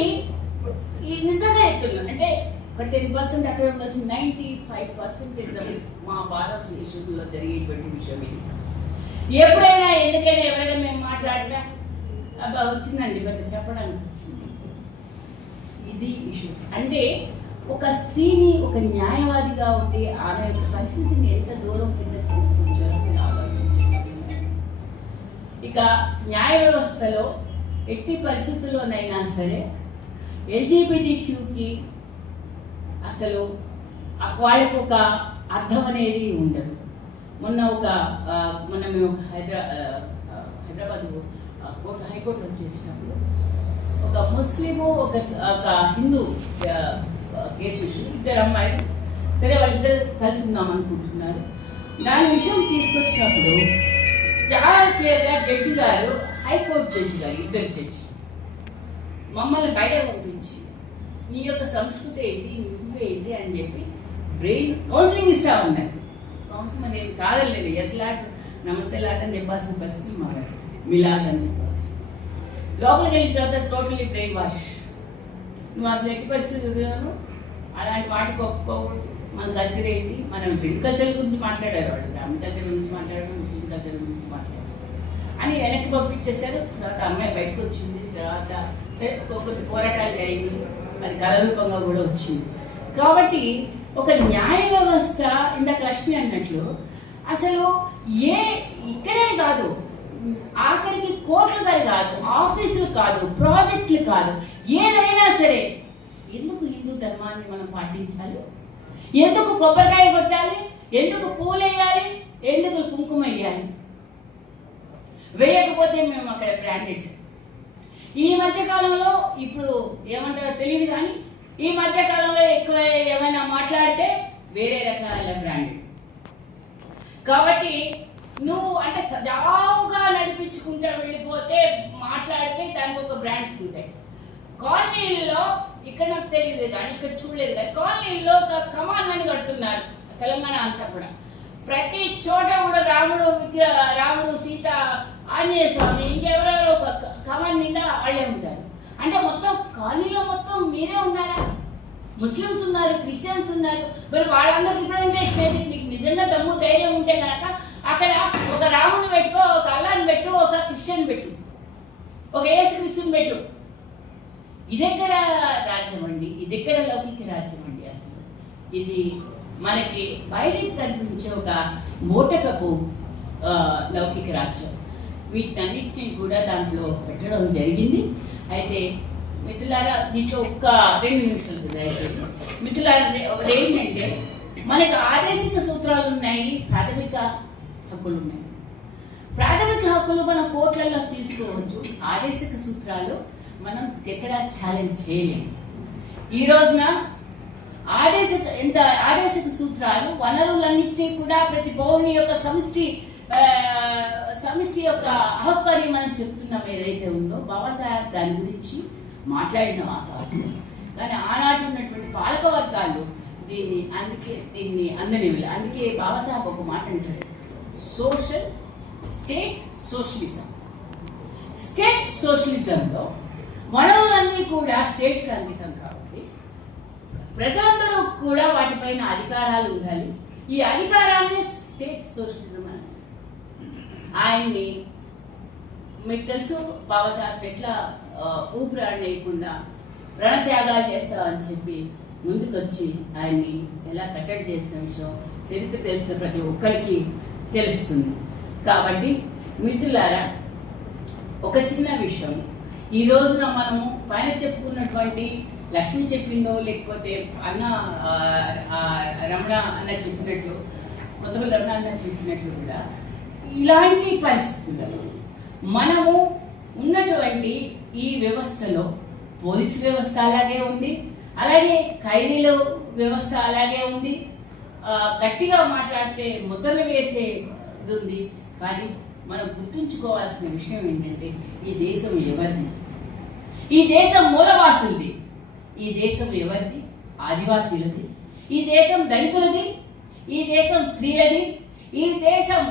నిజంగా చెప్తున్నాను. అంటే ఒక 10% అక్కడ ఉండొచ్చు, 95% మా బార్ అసోసియేషన్లో జరిగేటువంటి విషయం ఇది. ఎప్పుడైనా ఎందుకైనా ఎవరైనా మేము మాట్లాడినా అబ్బా వచ్చిందండి పెద్ద చెప్పడానికి వచ్చింది, ఇది విషయం. అంటే ఒక స్త్రీని ఒక న్యాయవాదిగా ఉండి ఆమె యొక్క పరిస్థితిని ఎంత దూరం కింద తీసుకొచ్చారో మీరు ఆలోచించాలి. ఇక న్యాయ వ్యవస్థలో ఎట్టి పరిస్థితుల్లోనైనా సరే LGBTQకి అసలు వాళ్ళకు ఒక అర్థం అనేది ఉండదు. మొన్న మేము హైదరాబాద్ హైకోర్టులో వచ్చేసినప్పుడు ఒక ముస్లిము ఒక హిందూ కేసు విషయం, 2 అమ్మాయిలు సరే వాళ్ళిద్దరు కలిసి ఉందాం అనుకుంటున్నారు. దాని విషయం తీసుకొచ్చినప్పుడు చాలా క్లియర్గా జడ్జి గారు, హైకోర్టు జడ్జి గారు, 2 జడ్జి మమ్మల్ని బయట పంపించి నీ యొక్క సంస్కృతి ఏంటి, నువ్వేంటి అని చెప్పి బ్రెయిన్ కౌన్సిలింగ్ ఇస్తా ఉన్నారు. కౌన్సిలింగ్ నేను కాదలేదు, ఎస్ లాట్ నమస్తే లాట్ అని చెప్పాల్సిన పరిస్థితి మాకు, మిలాట్ అని చెప్పాల్సి. లోపలికి వెళ్ళిన తర్వాత టోటలీ బ్రెయిన్ వాష్. నువ్వు అసలు ఎట్టి పరిస్థితులను అలాంటి వాటికి ఒప్పుకోకూడదు. మన కల్చర్ ఏంటి, మనం రెండు కల్చర్ గురించి మాట్లాడారు వాళ్ళు, బ్రాహ్మణ కల్చర్ గురించి మాట్లాడారు, ముస్లిం కల్చర్ గురించి మాట్లాడారు అని వెనక్కి పంపించేశారు. తర్వాత అమ్మాయి బయటకు వచ్చింది. తర్వాత సరే ఒక్కొక్కటి పోరాటాలు జరిగింది, అది కళరూపంగా కూడా వచ్చింది. కాబట్టి ఒక న్యాయ వ్యవస్థ ఇందాక లక్ష్మి అన్నట్లు అసలు ఇక్కడే కాదు, ఆఖరికి కోర్టులు కాదు, ఆఫీసులు కాదు, ప్రాజెక్టులు కాదు, ఏదైనా సరే ఎందుకు హిందూ ధర్మాన్ని మనం పాటించాలి, ఎందుకు కొబ్బరికాయ కొట్టాలి, ఎందుకు పూలు వేయాలి, ఎందుకు కుంకుమ వేయాలి, వేయకపోతే మేము అక్కడ బ్రాండెడ్. ఈ మధ్యకాలంలో ఇప్పుడు ఏమంటారో తెలియదు కానీ ఈ మధ్యకాలంలో ఎక్కువ ఏమైనా మాట్లాడితే వేరే రకాల బ్రాండ్. కాబట్టి నువ్వు అంటే సజావుగా నడిపించుకుంటూ వెళ్ళిపోతే మాట్లాడితే దానికి ఒక బ్రాండ్స్ ఉంటాయి. కాలనీల్లో ఇక్కడ నాకు తెలియదు కానీ ఇక్కడ చూడలేదు కానీ కాలనీల్లో ఒక కమాన్ కడుతున్నారు తెలంగాణ అంతా కూడా. ప్రతి చోట కూడా రాముడు సీత ఆంజనేయ స్వామి ఇంకెవరెవరో ఒక కమాన్ నిండా వాళ్ళే ఉంటారు. అంటే మొత్తం కాలనీలో మొత్తం మీరే ఉన్నారా? ముస్లిమ్స్ ఉన్నారు, క్రిస్టియన్స్ ఉన్నారు. మరి వాళ్ళందరూ రిప్రజెంటేషన్ ఏది? మీకు నిజంగా దమ్ము ధైర్యం ఉంటే కనుక అక్కడ ఒక రాముడిని పెట్టుకో, ఒక అల్లాని పెట్టు, ఒక క్రిస్టియన్ పెట్టు, ఒక యేసు క్రీస్తుని పెట్టు. ఇదెక్కడ రాజ్యం అండి? ఇదెక్కడ లౌకిక రాజ్యం అండి? అసలు ఇది మనకి బయటికి కనిపించే ఒక మోటకపు లౌకిక రాజ్యం. వీటన్నిటిని కూడా దాంట్లో పెట్టడం జరిగింది. అయితే మిత్రులారా, దీంట్లో ఒక్క 2 నిమిషాలు అయిపోయింది. మిత్రులారా, ఏంటంటే మనకి ఆదేశిక సూత్రాలు ఉన్నాయి, ప్రాథమిక హక్కులు ఉన్నాయి. ప్రాథమిక హక్కులు మనం కోర్టులలో తీసుకోవచ్చు, ఆదేశిక సూత్రాలు మనం ఎక్కడా ఛాలెంజ్ చేయలేము. ఈ రోజున ఆదేశిక సూత్రాలు వనరులన్నింటినీ కూడా ప్రతి పౌరుని యొక్క సమిష్టి యొక్క హక్కు అని మనం చెప్తున్నాం. ఏదైతే ఉందో బాబాసాహెబ్ దాని గురించి మాట్లాడిన వాస్తవం. కానీ ఆనాటి ఉన్నటువంటి పాలక వర్గాలు దీన్ని అందనివ్వలే. అందుకే బాబాసాహెబ్ ఒక మాట అంటాడు, స్టేట్ సోషలిజంలో వనరులన్నీ కూడా స్టేట్కి అంకితం కాబట్టి ప్రజలందరూ కూడా వాటిపైన అధికారాలు ఉండాలి. ఈ అధికారాన్ని స్టేట్ సోషలిజం అని ఆయన్ని మీకు తెలుసు. బాబాసాహెబ్ ఎట్లా ఊపిరాడలేకుండా ప్రాణత్యాగాలు చేస్తామని చెప్పి ముందుకొచ్చి ఆయన్ని ఎలా కట్టడి చేసిన విషయం చరిత్ర తెలిసిన ప్రతి ఒక్కరికి తెలుస్తుంది. కాబట్టి మిత్రులారా, ఒక చిన్న విషయం, ఈ రోజున మనము పైన చెప్పుకున్నటువంటి లక్ష్మి చెప్పిందో లేకపోతే రమణ అన్న చెప్పినట్లు, కొత్తపల్లి రమణ అన్న చెప్పినట్లు కూడా ఇలాంటి పరిస్థితుల్లో మనము ఉన్నటువంటి ఈ వ్యవస్థలో పోలీసు వ్యవస్థ అలాగే ఉంది, అలాగే ఖైదీల వ్యవస్థ అలాగే ఉంది. గట్టిగా మాట్లాడితే ముద్రలు వేసే ఇది ఉంది. కానీ మనం గుర్తుంచుకోవాల్సిన విషయం ఏంటంటే ఈ దేశం ఎవరిది? ఈ దేశం మూలవాసులది. ఈ దేశం ఎవరిది? ఆదివాసీలది. ఈ దేశం దళితులది. ఈ దేశం స్త్రీలది. ఈ దేశం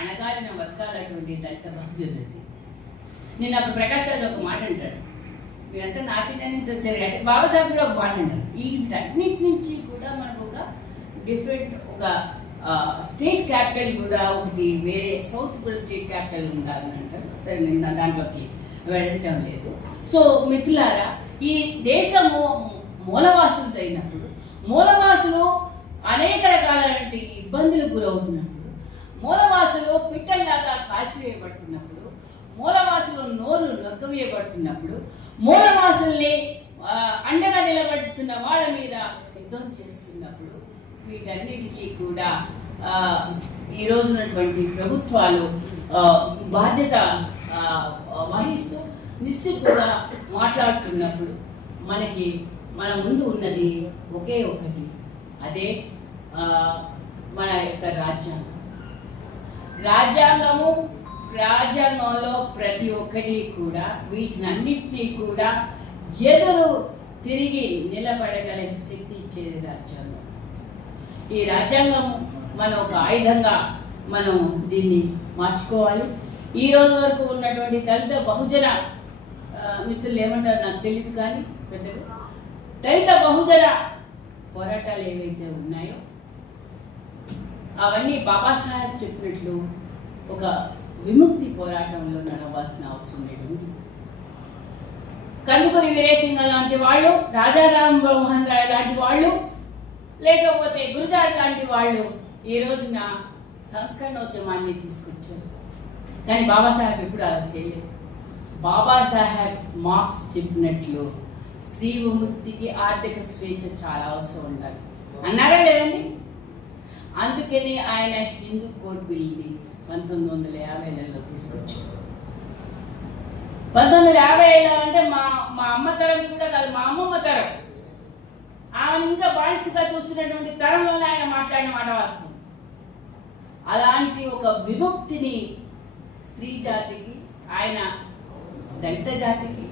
అణగారిన వర్గాలటువంటి దళిత బహుజనులది. నేను ఒక ప్రకాష్ రాజు ఒక మాట అంటాడు, మీరంతా నార్త్ ఇండియా నుంచి వచ్చారు అంటే బాబాసాహెబ్ కూడా ఒక మాట అంటారు. వీటన్నిటి నుంచి కూడా మనకు ఒక డిఫరెంట్ ఒక స్టేట్ క్యాపిటల్ కూడా ఒకటి వేరే సౌత్ కూడా స్టేట్ క్యాపిటల్ ఉండాలని అంటారు. సరే, నేను దాంట్లోకి వెళ్ళటం లేదు. సో మిత్రులారా, ఈ దేశము మూలవాసులతో అయినప్పుడు, మూలవాసులు అనేక రకాలైన ఇబ్బందులకు గురవుతున్నప్పుడు, మూలవాసులు పిట్టల్లాగా కాల్చివేయబడుతున్నప్పుడు, మూలవాసులు నోరు నొక్కవేయబడుతున్నప్పుడు, మూలవాసుల్ని అండగా నిలబడుతున్న వాళ్ళ మీద యుద్ధం చేస్తున్నప్పుడు, వీటన్నిటికీ కూడా ఈ రోజునటువంటి ప్రభుత్వాలు బాధ్యత వహిస్తూ నిశ్చితంగా మాట్లాడుతున్నప్పుడు మన ముందు ఉన్నది ఒకే ఒకటి, అదే మన యొక్క రాజ్యాంగంలో ప్రతి ఒక్కటి కూడా వీటినన్నిటినీ కూడా ఎదురు తిరిగి నిలబడగలిగే శక్తి ఇచ్చేది రాజ్యాంగం. ఈ రాజ్యాంగం మనం ఒక ఆయుధంగా మనం దీన్ని మార్చుకోవాలి. ఈ రోజు వరకు ఉన్నటువంటి దళిత బహుజన మిత్రులు ఏమంటారు నాకు తెలియదు, కానీ పెద్దలు దళిత బహుజన పోరాటాలు ఏవైతే ఉన్నాయో అవన్నీ బాబాసాహెబ్ చెప్పినట్లు ఒక విముక్తి పోరాటంలో నడవాల్సిన అవసరం లేదు. కందుకూరి వీరేసింగ లాంటి వాళ్ళు, రాజారాం మోహన్ రాయ్ లాంటి వాళ్ళు, లేకపోతే గురుజాడ్ లాంటి వాళ్ళు ఈ రోజున సంస్కరణోద్యమాన్ని తీసుకొచ్చారు. కానీ బాబాసాహెబ్ ఎప్పుడు అలా చేయలేదు. బాబాసాహెబ్ మార్క్స్ చెప్పినట్లు స్త్రీ విముక్తికి ఆర్థిక స్వేచ్ఛ చాలా అవసరం ఉండాలి అన్నారా లేదండి? అందుకని ఆయన హిందూ కోడ్ బిల్ని 1950లలో తీసుకొచ్చారు. 1950లో అంటే మా మా అమ్మ తరం కూడా కాదు, మా అమ్మమ్మ తరం, ఆమెను ఇంకా బానిసగా చూస్తున్నటువంటి తరంలోనే ఆయన మాట్లాడిన మాట వాస్తవం. అలాంటి ఒక విముక్తిని స్త్రీ జాతికి, ఆయన దళిత జాతికి,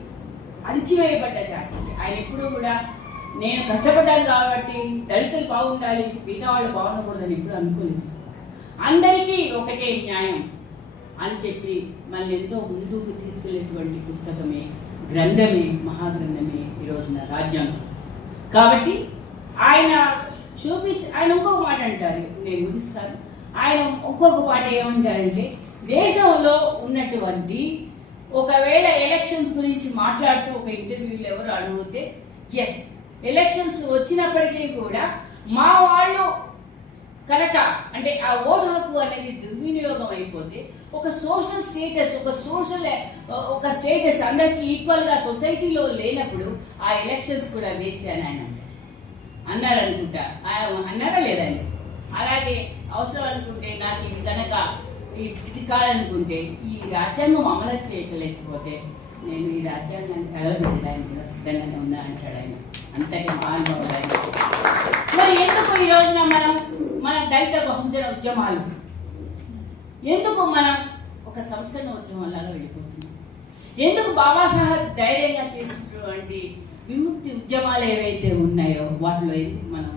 అణిచివేయబడ్డ జాతికి ఆయన ఎప్పుడూ కూడా నేను కష్టపడ్డాను కాబట్టి దళితులు బాగుండాలి, మిగతా వాళ్ళు బాగుండకూడదని ఎప్పుడు అనుకోలేదు. అందరికీ ఒకటే న్యాయం అని చెప్పి మళ్ళీ ఎంతో ముందుకు తీసుకెళ్లేటువంటి పుస్తకమే, గ్రంథమే, మహాగ్రంథమే ఈ రోజున రాజ్యాంగం. కాబట్టి ఆయన ఆయన ఇంకొక మాట అంటారు, నేను ముగిస్తాను. ఆయన ఇంకొక మాట ఏమంటారంటే, దేశంలో ఉన్నటువంటి ఒకవేళ ఎలక్షన్స్ గురించి మాట్లాడుతూ ఒక ఇంటర్వ్యూలో ఎవరు అడిగితే, ఎస్ ఎలక్షన్స్ వచ్చినప్పటికీ కూడా మా వాళ్ళు కనుక అంటే ఆ ఓటు హక్కు అనేది దుర్వినియోగం అయిపోతే ఒక సోషల్ స్టేటస్, ఒక స్టేటస్ అందరికీ ఈక్వల్గా సొసైటీలో లేనప్పుడు ఆ ఎలక్షన్స్ కూడా వేస్ట్ అని ఆయన అన్నారు అనుకుంటా. అన్నారా లేదండి? అలాగే అవసరం అనుకుంటే నాకు ఇది కనుక ఇది కాదనుకుంటే ఈ రాజ్యాంగం అమలు చేయలేకపోతే నేను ఈ రాజ్యాంగాన్ని తగలబెట్టడానికి సిద్ధంగానే ఉన్నా అంటాడు ఆయన. అంతటి మహానుభావుడు ఆయన. మరి ఎందుకు ఈ రోజున మన దళిత బహుజన ఉద్యమాలు ఎందుకు మనం ఒక సంస్కరణ ఉద్యమంలాగా వెళ్ళిపోతున్నాం? ఎందుకు బాబాసాహెబ్ ధైర్యంగా చేసినటువంటి విముక్తి ఉద్యమాలు ఏవైతే ఉన్నాయో వాటిలో ఎందుకు మనం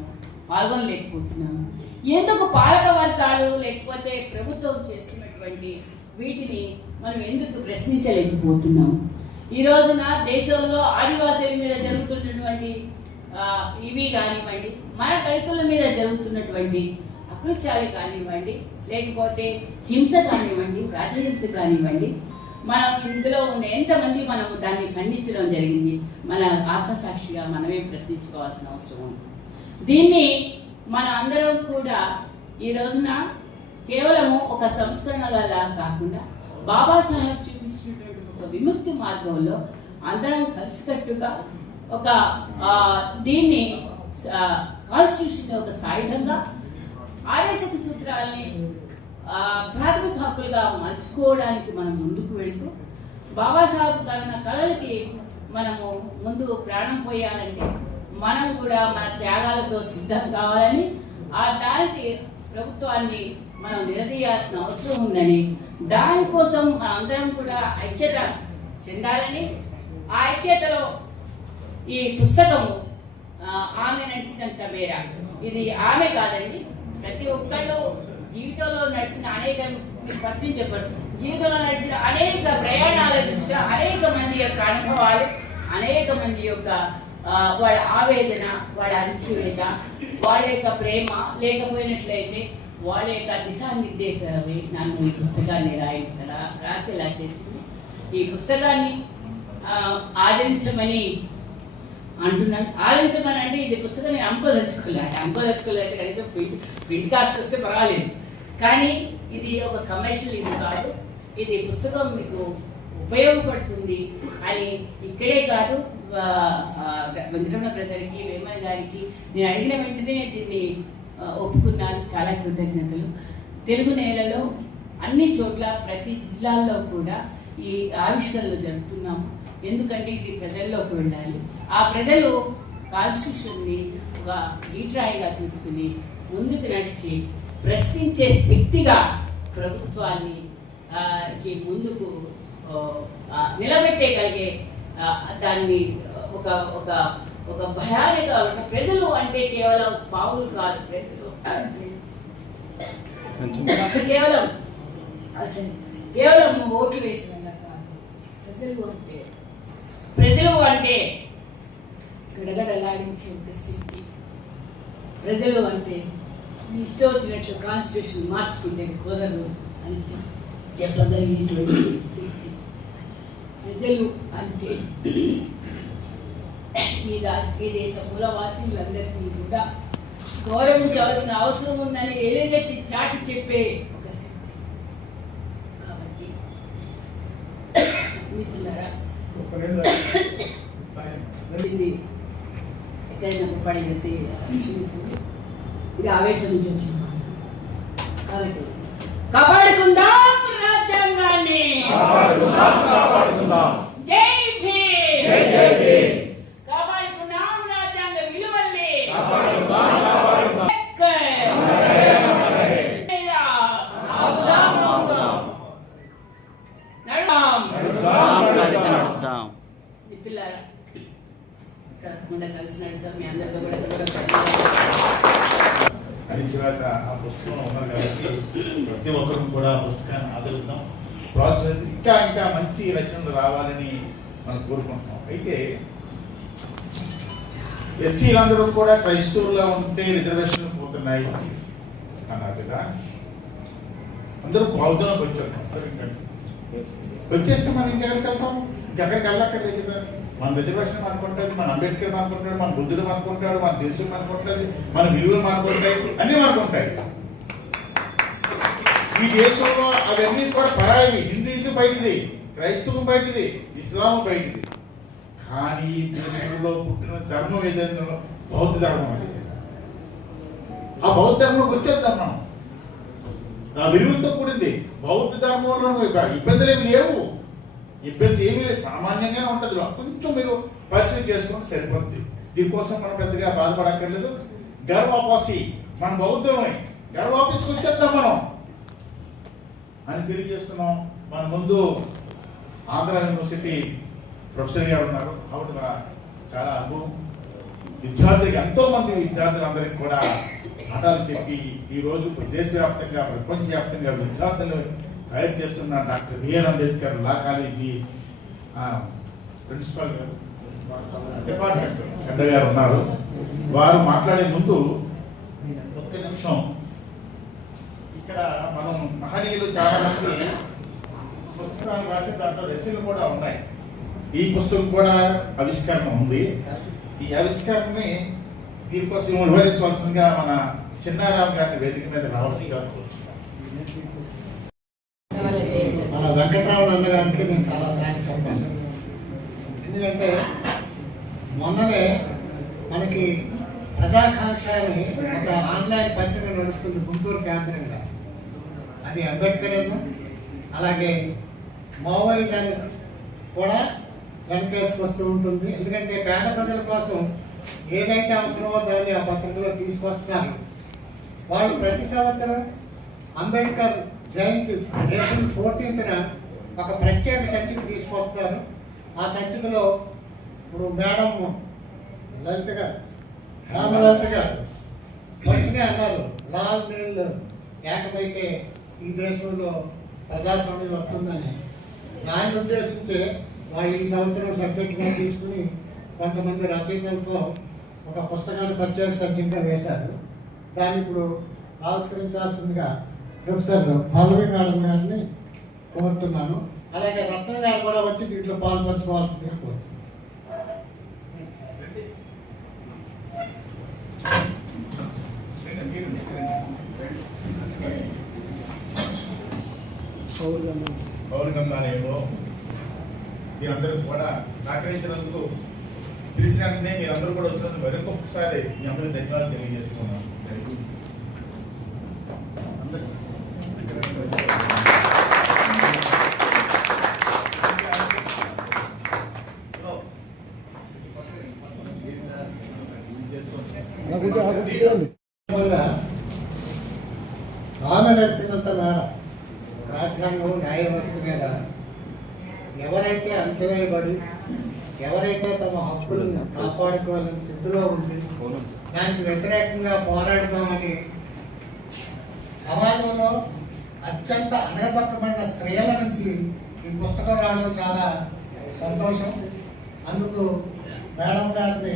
పాల్గొనలేకపోతున్నాము? ఎందుకు పాలక వర్గాలు లేకపోతే ప్రభుత్వం చేస్తున్నటువంటి వీటిని మనం ఎందుకు ప్రశ్నించలేకపోతున్నాము? ఈ రోజున దేశంలో ఆదివాసీల మీద జరుగుతున్నటువంటి ఇవి కానివ్వండి, మన దళితుల మీద జరుగుతున్నటువంటి అకృత్యాలు కానివ్వండి, లేకపోతే హింస కానివ్వండి, రాజహింస కానివ్వండి, మనం ఇందులో ఉన్న ఎంతమంది మనము దాన్ని ఖండించడం జరిగింది? మన ఆత్మసాక్షిగా మనమే ప్రశ్నించుకోవాల్సిన అవసరం ఉంది. దీన్ని మన అందరం కూడా ఈ రోజున కేవలము ఒక సంస్కరణలా కాకుండా బాబాసాహెబ్ చూపించినటువంటి ఒక విముక్తి మార్గంలో అందరం కలిసికట్టుగా ఒక దీన్ని కాన్స్టిట్యూషన్ ఒక సాయుధంగా ఆదేశక సూత్రాలని ప్రాథమిక హక్కులుగా మలుచుకోవడానికి మనం ముందుకు వెళుతూ బాబాసాహెబ్ కన్న కళలకి మనము ముందు ప్రాణం పోయాలంటే మనం కూడా మన త్యాగాలతో సిద్ధం కావాలని, దానికి ప్రభుత్వాన్ని మనం నిలదీయాల్సిన అవసరం ఉందని, దానికోసం అందరం కూడా ఐక్యత చెందాలని, ఆ ఐక్యతలో ఈ పుస్తకము ఆమె నడిచినంత మేర, ఇది ఆమె కాదండి, ప్రతి ఒక్కళ్ళు జీవితంలో నడిచిన అనేక, మీకు ఫస్ట్ నుంచి చెప్పండి, జీవితంలో నడిచిన అనేక ప్రయాణాల దృష్ట్యా అనేక మంది యొక్క అనుభవాలు, అనేక మంది యొక్క వాళ్ళ ఆవేదన, వాళ్ళ అణచివేత, వాళ్ళ యొక్క ప్రేమ లేకపోయినట్లయితే వాళ్ళ యొక్క దిశానిర్దేశమే నన్ను ఈ పుస్తకాన్ని రాసేలా చేసింది. ఈ పుస్తకాన్ని ఆదరించమని అంటున్నాను. ఆదరించమని అంటే ఇది పుస్తకం నేను అమ్ముకోదలుచుకోలేదు, కనీసం ప్రింట్ కాస్ట్ వస్తే పర్వాలేదు, కానీ ఇది ఒక కమర్షియల్ ఇది కాదు. ఇది పుస్తకం మీకు ఉపయోగపడుతుంది అని ఇక్కడే కాదు, వెంకటరమణ బ్రదర్కి, వేమన గారికి నేను అడిగిన వెంటనే దీన్ని ఒప్పుకున్నాను. చాలా కృతజ్ఞతలు. తెలుగు నేలలో అన్ని చోట్ల ప్రతి జిల్లాల్లో కూడా ఈ ఆవిష్కరణలు జరుపుతున్నాము. ఎందుకంటే ఇది ప్రజల్లోకి వెళ్ళాలి. ఆ ప్రజలు కాన్స్టిట్యూషన్ని ఒక గీట్రాయిగా తీసుకుని ముందుకు నడిచి ప్రశ్నించే శక్తిగా ప్రభుత్వాన్ని ముందుకు నిలబెట్టగలిగే దాన్ని ఒక ఒక ఒక భయానక ప్రజలు అంటే కేవలం పావులు కాదు, ప్రజలు కేవలం ఓట్లు వేసిన కాదు, ప్రజలు అంటే గడగడలాడించే ఒక శక్తి. ప్రజలు అంటే మీ ఇష్టం వచ్చినట్లు కాన్స్టిట్యూషన్ మార్చుకుంటే కుదరదు అని చెప్పగలిగేటువంటి శక్తి. ప్రజలు అంటే ఈ రాజకీయ దేశ మూలవాసీలందరికీ కూడా గౌరవించవలసిన అవసరం ఉందని ఎలుగెత్తి చాటి చెప్పే ఒక శక్తి. కాబట్టి మిత్రులారా, ఎక్కడైనా పడితే క్షమించండి, ఇది ఆవేశం నుంచి వచ్చింది. కాబట్టి కాపాడుకుందాం రాజ్యాంగాన్ని. అందరితో కూడా అణిచివేత ఆ పుస్తకం ఉన్నారు కాబట్టి ప్రతి ఒక్కరు కూడా ఆ పుస్తకాన్ని ఆదరిద్దాం, ప్రోత్సహిద్దాం. ఇంకా ఇంకా మంచి రచనలు రావాలని మనం కోరుకుంటున్నాం. అయితే ఎస్సీలందరూ కూడా క్రైస్తవుల్లో ఉంటే రిజర్వేషన్లు పోతున్నాయి అన్నారు కదా. అందరూ బౌద్ధంలోకి వచ్చేస్తే మనం ఇంకెక్కడికి వెళ్తాం? ఇంకెక్కడికి వెళ్ళక్కర్లేదు కదా. మన రిజర్వేషన్ అనుకుంటుంది, మన అంబేద్కర్ అనుకుంటాడు, మన బుద్ధుడు అనుకుంటాడు, మన దేశం అనుకుంటుంది, మన విలువలు అనుకుంటాయి, అన్నీ అనుకుంటాయి. ఈ దేశంలో అవన్నీ కూడా పరాయి. హిందూయిజం బయటిది, క్రైస్తవం బయటిది, ఇస్లాం బయటిది. కానీ ఈ దేశంలో పుట్టిన ధర్మం ఏదైనా బౌద్ధ ధర్మం అది. ఆ బౌద్ధ ధర్మంలోకి వచ్చేద్దాం మనం. ఆ విలువలతో కూడింది. బౌద్ధ ధర్మంలో ఇబ్బందులు ఏమి లేవు, ఇబ్బంది ఏమీ లేదు, సామాన్యంగానే ఉంటుంది. కొంచెం మీరు పరిచయం చేసుకుంటే సరిపోతుంది. దీనికోసం మనం పెద్దగా బాధపడక్కర్లేదు. గర్వాపాసి మన బౌద్ధమై గర్వాపాసికి వచ్చేద్దాం మనం అని తెలియజేస్తున్నాం. మన ముందు ఆంధ్ర యూనివర్సిటీ ప్రొఫెసర్ గారు ఉన్నారు. ఆవిడ చాలా అనుభవం, విద్యార్థులకి ఎంతో మంది విద్యార్థులందరికీ కూడా పాఠాలు చెప్పి ఈరోజు దేశవ్యాప్తంగా ప్రపంచవ్యాప్తంగా విద్యార్థులు తయారు చేస్తున్న doctor BR Ambedkar law college principal గారు, డిపార్ట్మెంట్ హెడ్ గారు ఉన్నారు. వారు మాట్లాడే ముందు ఒక్క నిమిషం, ఇక్కడ మనం మహనీయులు చాలా మంది పుస్తకాలు రాసే దాంట్లో రచనలు కూడా ఉన్నాయి. ఈ పుస్తకం కూడా ఆవిష్కరణ ఉంది. ఈ ఆవిష్కరణని దీనికోసం వివరించవలసిందిగా మన చిన్నారాం గారిని వేదిక మీద రావాల్సిందిగా కోరుతున్నాను. మన వెంకటరామన్ అన్న గారికి నేను చాలా థ్యాంక్స్ చెప్పాను. ఎందుకంటే మొన్ననే మనకి ప్రజాకాంక్ష అని ఒక ఆన్లైన్ పత్రిక నడుస్తుంది గుంటూరు కేంద్రంగా. అది అంబేద్కరిజం అలాగే మావోయిజం కూడా వెనకేసుకొస్తూ ఉంటుంది. ఎందుకంటే పేద ప్రజల కోసం ఏదైతే అవసరమో దాన్ని ఆ పత్రికలో తీసుకొస్తున్నారు. వాళ్ళు ప్రతి సంవత్సరం అంబేద్కర్ జయంతి ఏప్రిల్ 14న ఒక ప్రత్యేక సంచిక తీసుకొస్తారు. ఆ సంచికలో ఇప్పుడు మేడం లలిత గారు, రామలలిత గారు ఫస్ట్నే అన్నారు, లాల్ నీళ్ళు ఏకమైతే ఈ దేశంలో ప్రజాస్వామ్యం వస్తుందని. దాన్ని ఉద్దేశించే వాళ్ళు ఈ సంవత్సరం సబ్జెక్టుగా తీసుకుని కొంతమంది రచయితలతో ఒక పుస్తకాన్ని ప్రత్యేక సంచికగా వేశారు. దాన్ని ఇప్పుడు ఆవిష్కరించాల్సిందిగా ప్రొఫెసర్ పల్లవి మేడం గారిని కోరుతున్నాను. అలాగే రత్న గారు కూడా వచ్చి దీంట్లో పాల్పంచుకోవాల్సిందిగా కోరుతున్నాను. పౌరగంధాలయంలో మీరందరూ కూడా సహకరించినందుకు, పిలిచినందునే మీరందరూ కూడా వచ్చినందుకు మరొకసారి మీ అందరికీ ధన్యవాదాలు తెలియజేస్తున్నాను. ఆమె నడిచినంత మేర రాజ్యాంగం న్యాయ వ్యవస్థ మీద ఎవరైతే అణచివేయబడి ఎవరైతే తమ హక్కులను కాపాడుకోవాలని స్థితిలో ఉండి దానికి వ్యతిరేకంగా పోరాడదామని సమాజంలో అత్యంత అణగదొక్కబడిన స్త్రీల నుంచి ఈ పుస్తకం రావడం చాలా సంతోషం. అందుకు మేడం గారిని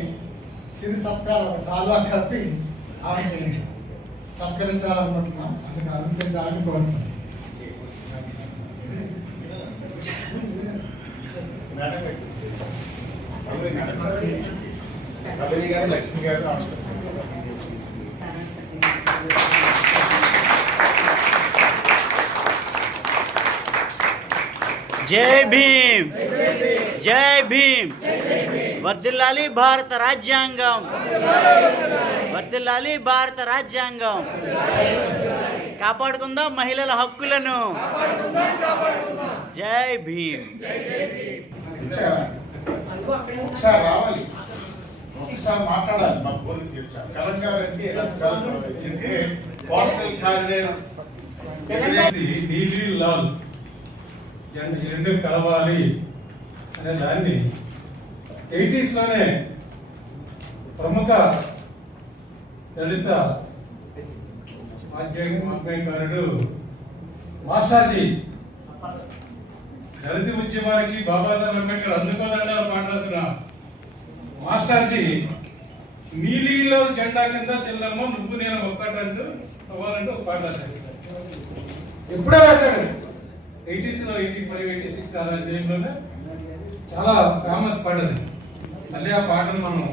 సిరి సత్కారం ఒక సాల్వా కప్పి ఆమెని సత్కరించాలనుకుంటున్నాం. అందుకు అనుమతించాలని కోరుతున్నాం. జై భీమ్, జై భీమ్. వర్ధిల్లాలి భారత రాజ్యాంగం, వర్ధిల్లాలి భారత రాజ్యాంగం. కాపాడుకుందాం మహిళల హక్కులను. జై భీమ్. ఒకసారి రావాలి, ఒకసారి మాట్లాడాలి. మా కోరిక తీర్చాలి. తెలంగాణ అంటే పోస్టల్ కారిడార్ నీలి లాల్ ఈ రెండు కలవాలి అనే దాన్ని 80s లోనే ప్రముఖ దళిత ఆజ్ఞాకారుడు మాస్టర్జీ దళిత ఉద్యమానికి బాబాసాహెబ్ అంబేద్కర్ అందుకోదండాలు పాట రాసిన మాస్టర్జీ నీలిలో జెండా కింద చెల్లమ్మ నువ్వు నేను ఒక్కటంటూ అవ్వాలంటూ ఒక పాట రాశాడు. ఎప్పుడో రాశాడు 80s లో 85, 86 అలా టైంలోనే చాలా ఫేమస్ పాట అది. మళ్ళీ ఆ పాటను మనం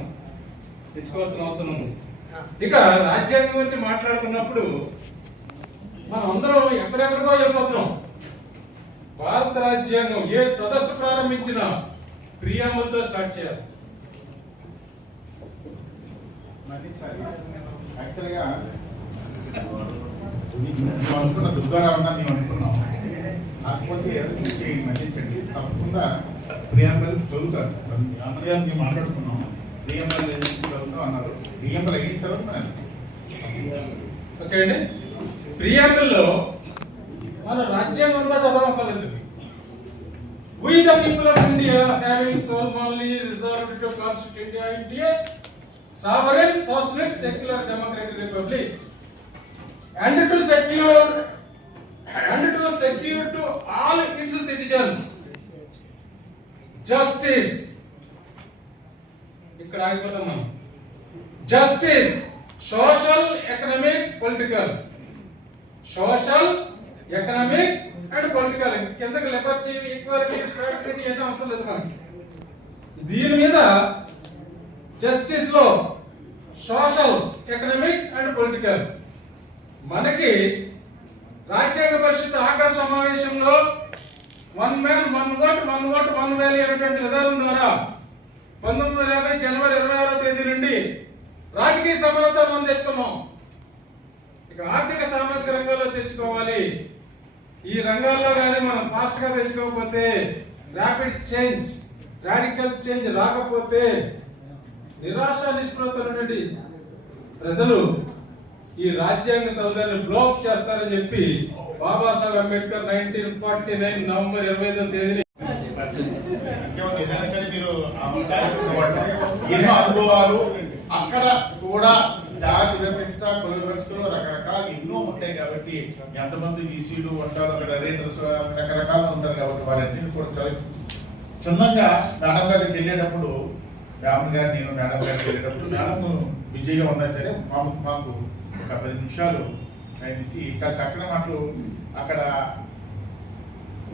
తెచ్చుకోవాల్సిన అవసరం ఉంది. ఇక రాజ్యాంగం గురించి మాట్లాడుకున్నప్పుడు మనం అందరం ఎక్కడెక్కడికో వెళ్ళిపోతున్నాం. భారత రాజ్యాంగం ఏ సదస్సు ప్రారంభించినా ప్రియామలతో స్టార్ట్ చేయాలి. యాక్చువల్గా మేము అనుకున్న దుర్గారావు మేము అనుకున్నాం. కాకపోతే మన్నించండి, తప్పకుండా ప్రియాంబల్ చదువుతారు. మేము మాట్లాడుకున్నాం, ప్రియాంబల్ చదువుతాం అన్నారు. ప్రియాంబల్ అయిన తర్వాత ఓకే అండి. ప్రియాంబల్లో మన రాజ్యాంగం అంతా చదవవసరం లేదు. We the people of India having solemnly resolved to constitute India sovereign, socialist, secular, democratic republic, and to secure to all its citizens justice. ఇక్కడ ఆగిపోతాం మనం. Justice, social, economic, political. Social, economic and political. కిందకి లిబర్టీ, ఈక్వాలిటీ, ఫ్రాటర్నిటీ అనే అవసరం లేదు మనకి. దీని మీద జస్టిస్ లో సోషల్, ఎకనామిక్ అండ్ పొలిటికల్ మనకి రాజ్యాంగ పరిషత్ ఆఖరి సమావేశంలో 1 man 1 vote 1 vote 1 value అనేటువంటి విధానం ద్వారా 1950 జనవరి 26వ తేదీ నుండి రాజకీయ సమానత మనం తెచ్చుకున్నాం. ఇక ఆర్థిక సామాజిక రంగంలో తెచ్చుకోవాలి. ఈ రంగాల్లో కానీ మనం ఫాస్ట్ గా తెచ్చుకోకపోతే, ర్యాపిడ్ చేంజ్, రాడికల్ చేంజ్ రాకపోతే నిరాశ నిస్పృహతోటి ప్రజలు ఈ రాజ్యాంగ సౌధాన్ని బ్లాక్ చేస్తారని చెప్పి బాబాసాహెబ్ అంబేద్కర్ 1949 నవంబర్ 25వ తేదీని ఏదైనా సరే మీరు ఎన్నో అనుభవాలు అక్కడ కూడా జాతి వ్యవస్థ, కుల వ్యవస్థలో రకరకాలు ఎన్నో ఉంటాయి. కాబట్టి ఎంతమంది బీసీలు ఉంటారు, అక్కడ రేటర్స్ రకరకాలు ఉంటారు. కాబట్టి వారన్నింటినీ కూడా క్షుణ్ణంగా మేడం గారికి వెళ్ళేటప్పుడు, రామన్ గారు నేను మేడం గారికి వెళ్ళేటప్పుడు మేడం బిజీగా ఉన్నా సరే మాకు ఒక 10 నిమిషాలు ఆయన ఇచ్చి చాలా చక్కని మాటలు అక్కడ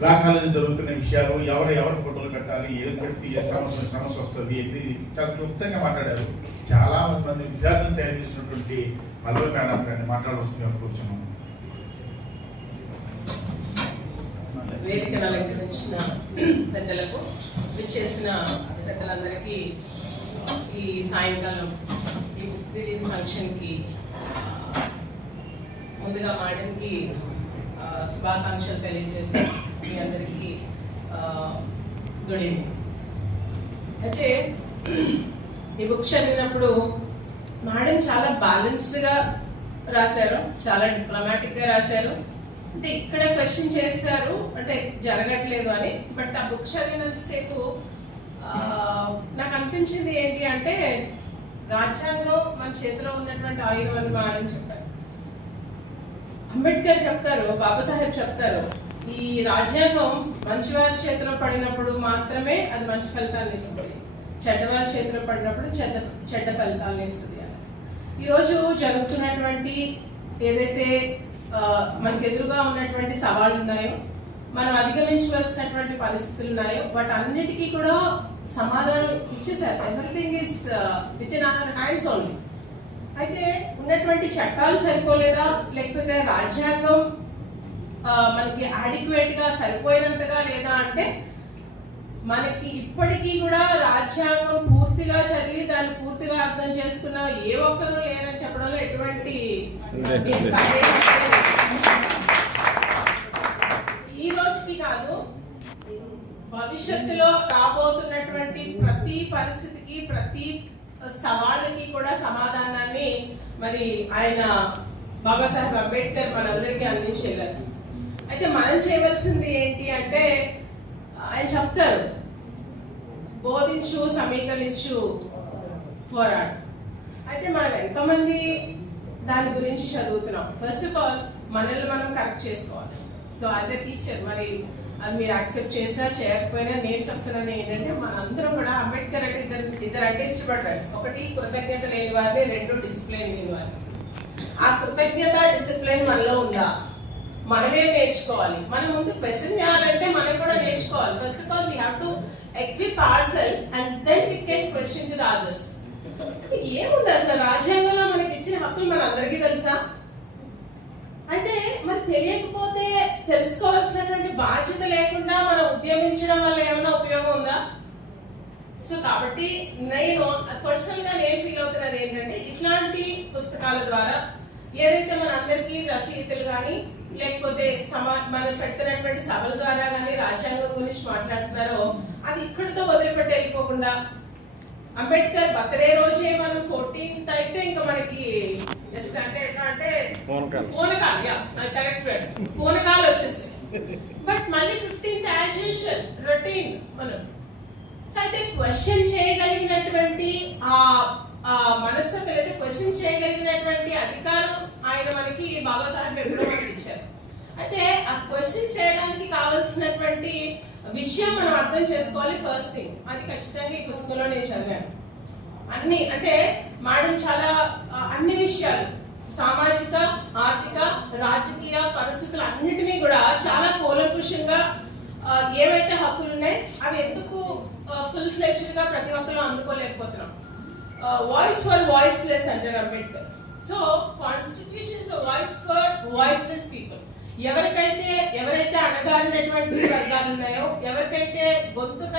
లా కాలేజీ జరుగుతున్న విషయాలు, ఎవరు ఫోటోలు పెట్టాలి, ఏది పెడితే ఏ సమస్య వస్తుంది ఏంటి చాలా క్లుప్తంగా మాట్లాడారు. చాలా మంది విద్యార్థులు తయారు చేసినటువంటి మల్లె మేడం గారిని మాట్లాడవలసిందిగా కూర్చున్నాం. వేదికను అలంకరించిన పెద్దలకు, విచ్చేసిన పెద్దలందరికీ ఈ సాయంకాలం ఈ బుక్ రిలీజ్ ఫంక్షన్కి ముందుగా మేడంకి శుభాకాంక్షలు తెలియజేస్తూ మీ అందరికీ గుడ్ ఈవినింగ్. అయితే ఈ బుక్ చదివినప్పుడు మేడం చాలా బ్యాలెన్స్డ్గా రాశారు, చాలా డిప్లొమాటిక్గా రాశారు. అంటే ఇక్కడ క్వశ్చన్ చేస్తారు అంటే జరగట్లేదు అని. బట్ ఆ బుక్ చదివినంతసేపు నాకు అనిపించింది ఏంటి అంటే రాజ్యాంగం మన చేతిలో ఉన్నటువంటి ఆయుధం అని మేడం చెప్పారు. అంబేద్కర్ చెప్తారు, బాబాసాహెబ్ చెప్తారు, ఈ రాజ్యాంగం మంచివారి చేతిలో పడినప్పుడు మాత్రమే అది మంచి ఫలితాన్ని ఇస్తుంది, చెడ్డవారి చేతిలో పడినప్పుడు చెడ్డ ఫలితాలను ఇస్తుంది అని. ఈరోజు జరుగుతున్నటువంటి ఏదైతే మనకు ఎదురుగా ఉన్నటువంటి సవాళ్ళు ఉన్నాయో, మనం అధిగమించవలసినటువంటి పరిస్థితులు ఉన్నాయో, వాటి అన్నిటికీ కూడా సమాధానం ఇచ్చేసారు. Everything is with in our hands only. అయితే ఉన్నటువంటి చట్టాలు సరిపోలేదా, లేకపోతే రాజ్యాంగం మనకి అడిక్వేట్ గా సరిపోయినంతగా లేదా అంటే మనకి ఇప్పటికీ కూడా రాజ్యాంగం పూర్తిగా చదివి దాన్ని పూర్తిగా అర్థం చేసుకున్న ఏ ఒక్కరూ లేరని చెప్పడంలో ఎటువంటి ఈ రోజుకి కాదు, భవిష్యత్తులో రాబోతున్నటువంటి ప్రతి పరిస్థితికి, ప్రతి సవాళ్ళకి కూడా సమాధానాన్ని మరి ఆయన బాబాసాహెబ్ అంబేద్కర్ మనందరికీ అందించేవారు. అయితే మనం చేయవలసింది ఏంటి అంటే ఆయన చెప్తారు, బోధించు, సమీకరించు, పోరాడు. అయితే మనం ఎంతమంది దాని గురించి చదువుతున్నాం? ఫస్ట్ ఆఫ్ ఆల్ మనల్ని మనం కరెక్ట్ చేసుకోవాలి. సో యాజ్ ఎ టీచర్ మరి అది మీరు యాక్సెప్ట్ చేసినా చేయకపోయినా నేను చెప్తున్నాను ఏంటంటే మనందరం కూడా అంబేద్కర్ అంటే ఇద్దరు అంటే ఇష్టపడ్డాడు. ఒకటి కృతజ్ఞత లేని వారిని, రెండు డిసిప్లిన్ లేని వారిని. ఆ కృతజ్ఞత డిసిప్లిన్ మనలో ఉందా? మనమే నేర్చుకోవాలి. మనం ముందు క్వశ్చన్ చేయాలంటే మనం కూడా నేర్చుకోవాలి. First of all we have to equip our self and then we can question to the others. ఏముంది అసలు రాజ్యాంగంలో మనకి ఇచ్చిన హక్కులు మన అందరికీ తెలుసా? అయితే మరి తెలియకపోతే తెలుసుకోవాల్సినటువంటి బాధ్యత లేకుండా మనం ఉద్యమించడం వల్ల ఏమైనా ఉపయోగం ఉందా? సో కాబట్టి నేను పర్సనల్ గా నేను ఫీల్ అవుతున్నది ఏంటంటే ఇట్లాంటి పుస్తకాల ద్వారా ఏదైతే మన అందరికీ రచయితలు కానీ లేకపోతే మనం పెడుతున్నటువంటి సభల ద్వారా కానీ రాజ్యాంగం గురించి మాట్లాడుతున్నారో అది ఇక్కడితో వదిలిపెట్టి వెళ్ళిపోకుండా అంబేద్కర్ బర్త్డే రోజే మనం 14th అయితే ఇంకా మనకి జస్ట్ అంటే ఎట్లా అంటే కరెక్ట్ పూనకాలు వచ్చేస్తాయి. బట్ మళ్ళీ 15th యాజ్ యూజువల్ రొటీన్ మనం. సో అయితే క్వశ్చన్ చేయగలిగినటువంటి ఆ మనస్తత్వం అయితే క్వశ్చన్ చేయగలిగినటువంటి అధికారం ఆయన మనకి బాబాసాహెబ్ ఎప్పుడో మనకి ఇచ్చారు. అయితే ఆ క్వశ్చన్ చేయడానికి కావాల్సినటువంటి విషయం మనం అర్థం చేసుకోవాలి. ఫస్ట్ థింగ్ అది ఖచ్చితంగా ఈ పుస్తకంలో నేను చదివాను. అన్ని అంటే మేడం చాలా అన్ని విషయాలు సామాజిక, ఆర్థిక, రాజకీయ పరిస్థితులు అన్నిటినీ కూడా చాలా కూలంకుషంగా ఏవైతే హక్కులు ఉన్నాయి అవి ఎందుకు ఫుల్ ఫ్లెజ్డ్ గా ప్రతి ఒక్కరు అందుకోలేకపోతున్నాం. వాయిస్ ఫర్ వాయిస్లెస్ అంటారు Ambedkar. So constitution is voice for voiceless people. ఎవరైతే అణగారినటువంటి వర్గాలు ఉన్నాయో, ఎవరికైతే గొంతుక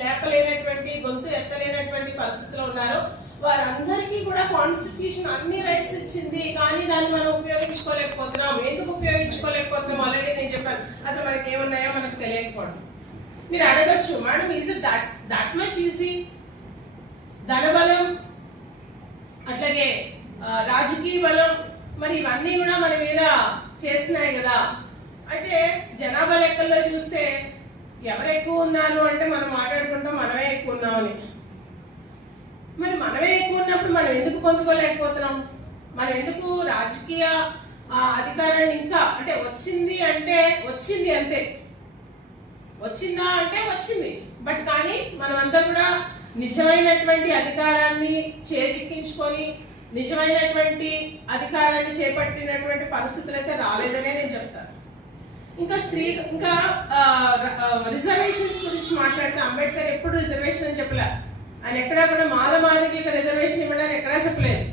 లేపలేనటువంటి, గొంతు ఎత్తలేనటువంటి పరిస్థితులు ఉన్నారో వారందరికీ కూడా కాన్స్టిట్యూషన్ అన్ని రైట్స్ ఇచ్చింది. కానీ దాన్ని మనం ఉపయోగించుకోలేకపోతున్నాం. ఎందుకు ఉపయోగించుకోలేకపోతున్నాం? ఆల్రెడీ నేను చెప్పాను. అసలు మనకి ఏమున్నాయో మనకు తెలియకపోవడం. మీరు అడగచ్చు, madam is it that much easy? ధనబలం అట్లాగే రాజకీయ బలం మరి ఇవన్నీ కూడా మన మీద చేస్తున్నాయి కదా. అయితే జనాభా లెక్కల్లో చూస్తే ఎవరు ఎక్కువ ఉన్నారు అంటే మనం మాట్లాడుకుంటాం మనమే ఎక్కువ ఉన్నామని. మరి మనమే ఎక్కువ ఉన్నప్పుడు మనం ఎందుకు పొందుకోలేకపోతున్నాం? మనం ఎందుకు రాజకీయ అధికారాన్ని ఇంకా అంటే వచ్చింది అంతే, వచ్చిందా అంటే వచ్చింది. బట్ కానీ మనమంతా కూడా నిజమైనటువంటి అధికారాన్ని చేజిక్కించుకొని నిజమైనటువంటి అధికారాన్ని చేపట్టినటువంటి పరిస్థితులు అయితే రాలేదనే నేను చెప్తాను. ఇంకా రిజర్వేషన్స్ గురించి మాట్లాడితే అంబేద్కర్ ఎప్పుడు రిజర్వేషన్ అని చెప్పలే. ఆయన ఎక్కడా కూడా మాదిగలకు రిజర్వేషన్ ఇవ్వడానికి ఎక్కడా చెప్పలేదు.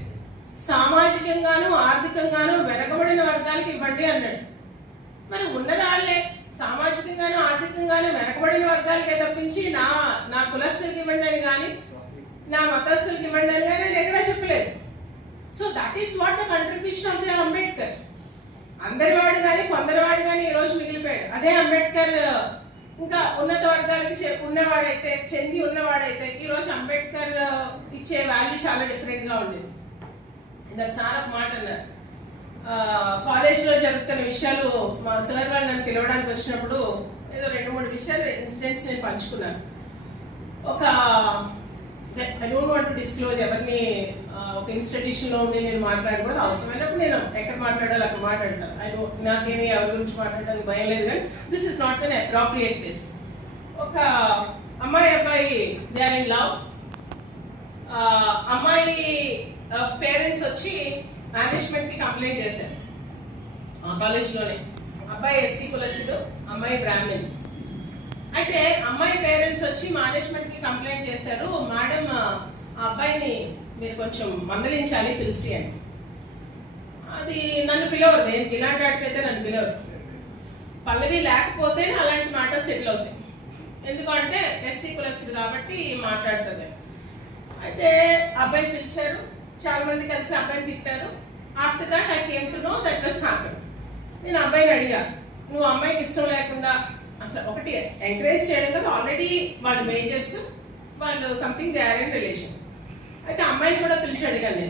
సామాజికంగాను ఆర్థికంగాను వెనకబడిన వర్గాలకు ఇవ్వండి అన్నాడు. మరి ఉన్నదాళ్లే సామాజికంగాను ఆర్థికంగాను వెనకబడిన వర్గాలకే తప్పించి నా కులస్తులకి ఇవ్వండి అని కానీ నా మతస్థులకి ఇవ్వండి అని కానీ నేను ఎక్కడా చెప్పలేదు. So that is what the contribution of the Ambedkar. అందరివాడు కానీ కొందరివాడు కానీ ఈ రోజు మిగిలిపోయాడు. అదే అంబేద్కర్ ఇంకా ఉన్నత వర్గాలకి చెంది ఉన్నవాడైతే ఈ రోజు అంబేద్కర్ ఇచ్చే వాల్యూ చాలా డిఫరెంట్ గా ఉండేది. ఇందాక సార్ ఒక మాట అన్నారు, కాలేజ్లో జరుగుతున్న విషయాలు మా సార్ వాళ్ళు నన్ను పిలవడానికి వచ్చినప్పుడు ఏదో 2-3 విషయాలు ఇన్సిడెంట్స్ నేను పంచుకున్నాను. ఒక I don't want to disclose ఎవరిని ఒక ఇన్స్టిట్యూషన్లో ఉండి నేను మాట్లాడకూడదు. అవసరమైనప్పుడు నేను ఎక్కడ మాట్లాడాలి అక్కడ మాట్లాడతాను. నాకేమి ఎవరి గురించి మాట్లాడడానికి భయం లేదు. కానీ this is not an appropriate place. ఒక అబ్బాయి దే ఆర్ ఇన్ లవ్. అమ్మాయి పేరెంట్స్ వచ్చి మేనేజ్మెంట్ కి కంప్లైంట్ చేశారు ఆ కాలేజ్లోనే. అబ్బాయి ఎస్సీ కులస్తుడు, అమ్మాయి బ్రాహ్మణ్. అయితే అమ్మాయి పేరెంట్స్ వచ్చి మేనేజ్మెంట్ కి కంప్లైంట్ చేశారు, మేడం ఆ అబ్బాయిని మీరు కొంచెం మందలించాలి పిలిచి అని. అది నన్ను పిలవరు, నేను ఇలాంటి వాటికైతే నన్ను పిలవరు. పల్లవి లేకపోతే అలాంటి మాట సెటిల్ అవుతాయి. ఎందుకంటే ఎస్సీ కులస్తుడు కాబట్టి మాట్లాడుతుంది. అయితే అబ్బాయిని పిలిచారు, చాలా మంది కలిసి అబ్బాయిని తిట్టారు. After that I came to know that was happen. నేను అబ్బాయిని అడిగా, నువ్వు అమ్మాయికి ఇష్టం లేకుండా అసలు ఒకటి ఎంకరేజ్ చేయడం కదా, ఆల్రెడీ వాళ్ళు మేజర్స్, వాళ్ళు something they are in relation. అయితే అమ్మాయిని కూడా పిలిచి అడిగాను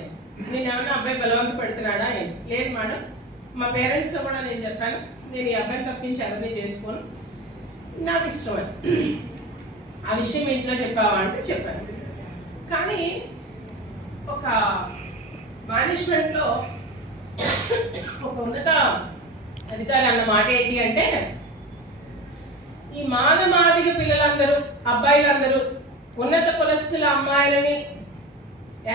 నేను ఏమన్నా అబ్బాయి బలవంత పెడుతున్నాడా అని. లేదు మేడం, మా పేరెంట్స్తో కూడా నేను చెప్పాను, నేను ఈ అబ్బాయిని తప్పించి ఎవరిని చేసుకోను, నాకు ఇష్టమని. ఆ విషయం ఇంట్లో చెప్పావా అంటే చెప్పాను. కానీ ఒక మేనేజ్మెంట్ లో ఒక ఉన్నత అధికారి అన్న మాట ఏంటి అంటే, ఈ మానమాదిగ పిల్లలందరూ అబ్బాయిలందరూ ఉన్నత కులస్తుల అమ్మాయిలని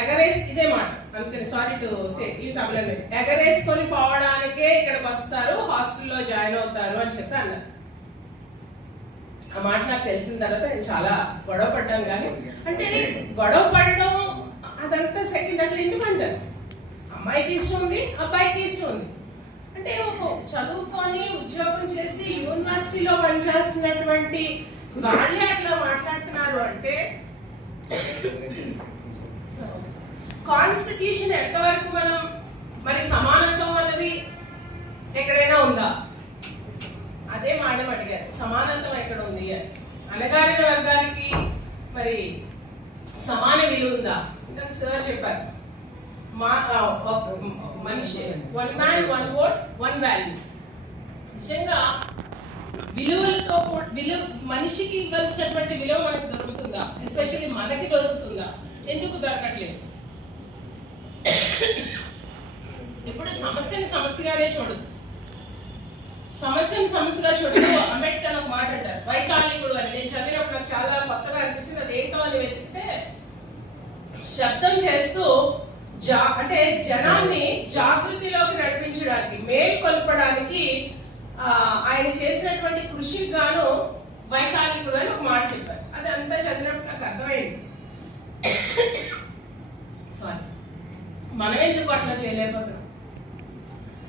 ఎగరేసి, ఇదే మాట అందుకని సారీ టు సే ఈ సభలో ఎగరేసుకొని పోవడానికే ఇక్కడికి వస్తారు, హాస్టల్లో జాయిన్ అవుతారు అని చెప్పి అన్నారు. ఆ మాట నాకు తెలిసిన తర్వాత నేను చాలా గొడవ పడ్డాను. కానీ అంటే గొడవ పడడం అదంతా సెకండ్. అసలు ఎందుకంటారు, అమ్మాయికి ఇష్టం ఉంది, అబ్బాయికి ఇష్టం ఉంది అంటే ఒక చదువుకొని ఉద్యోగం చేసి యూనివర్సిటీలో పనిచేస్తున్నటువంటి వాళ్ళే అట్లా మాట్లాడుతున్నారు అంటే కాన్స్టిట్యూషన్ ఎంతవరకు మనం మరి సమానత్వం అన్నది ఎక్కడైనా ఉందా? అదే మేడం అడిగారు, సమానత్వం ఎక్కడ ఉంది? అణగారిన వర్గాలకి మరి సమాన విలువ ఉందా? ఇందాక సార్ చెప్పారు, మనిషి one man one vote one value. నిజంగా విలువలతో మనిషికి ఇవ్వాల్సినటువంటి విలువ మనకు దొరుకుతుందా? ఎస్పెషల్లీ మనకి దొరుకుతుందా? ఎందుకు దొరకట్లేదు? ఇప్పుడు సమస్యని సమస్యగానే చూడదు, సమస్యను సమస్యగా చూడదు. అంబేద్కర్ ఒక మాట అంటారు, వైకాలికుడు అని. నేను చదివినప్పుడు నాకు చాలా కొత్తగా అనిపించింది. అది ఏంటో అని వెతికితే శబ్దం చేస్తూ అంటే జనాన్ని జాగృతిలోకి నడిపించడానికి, మేలు కొల్పడానికి ఆయన చేసినటువంటి కృషికి గాను వైకాలికుడు అని ఒక మాట చెప్పారు. అది అంతా చదివినప్పుడు నాకు అర్థమైంది. సారీ, మనం ఎందుకు అట్లా చేయలేకపోతున్నాం?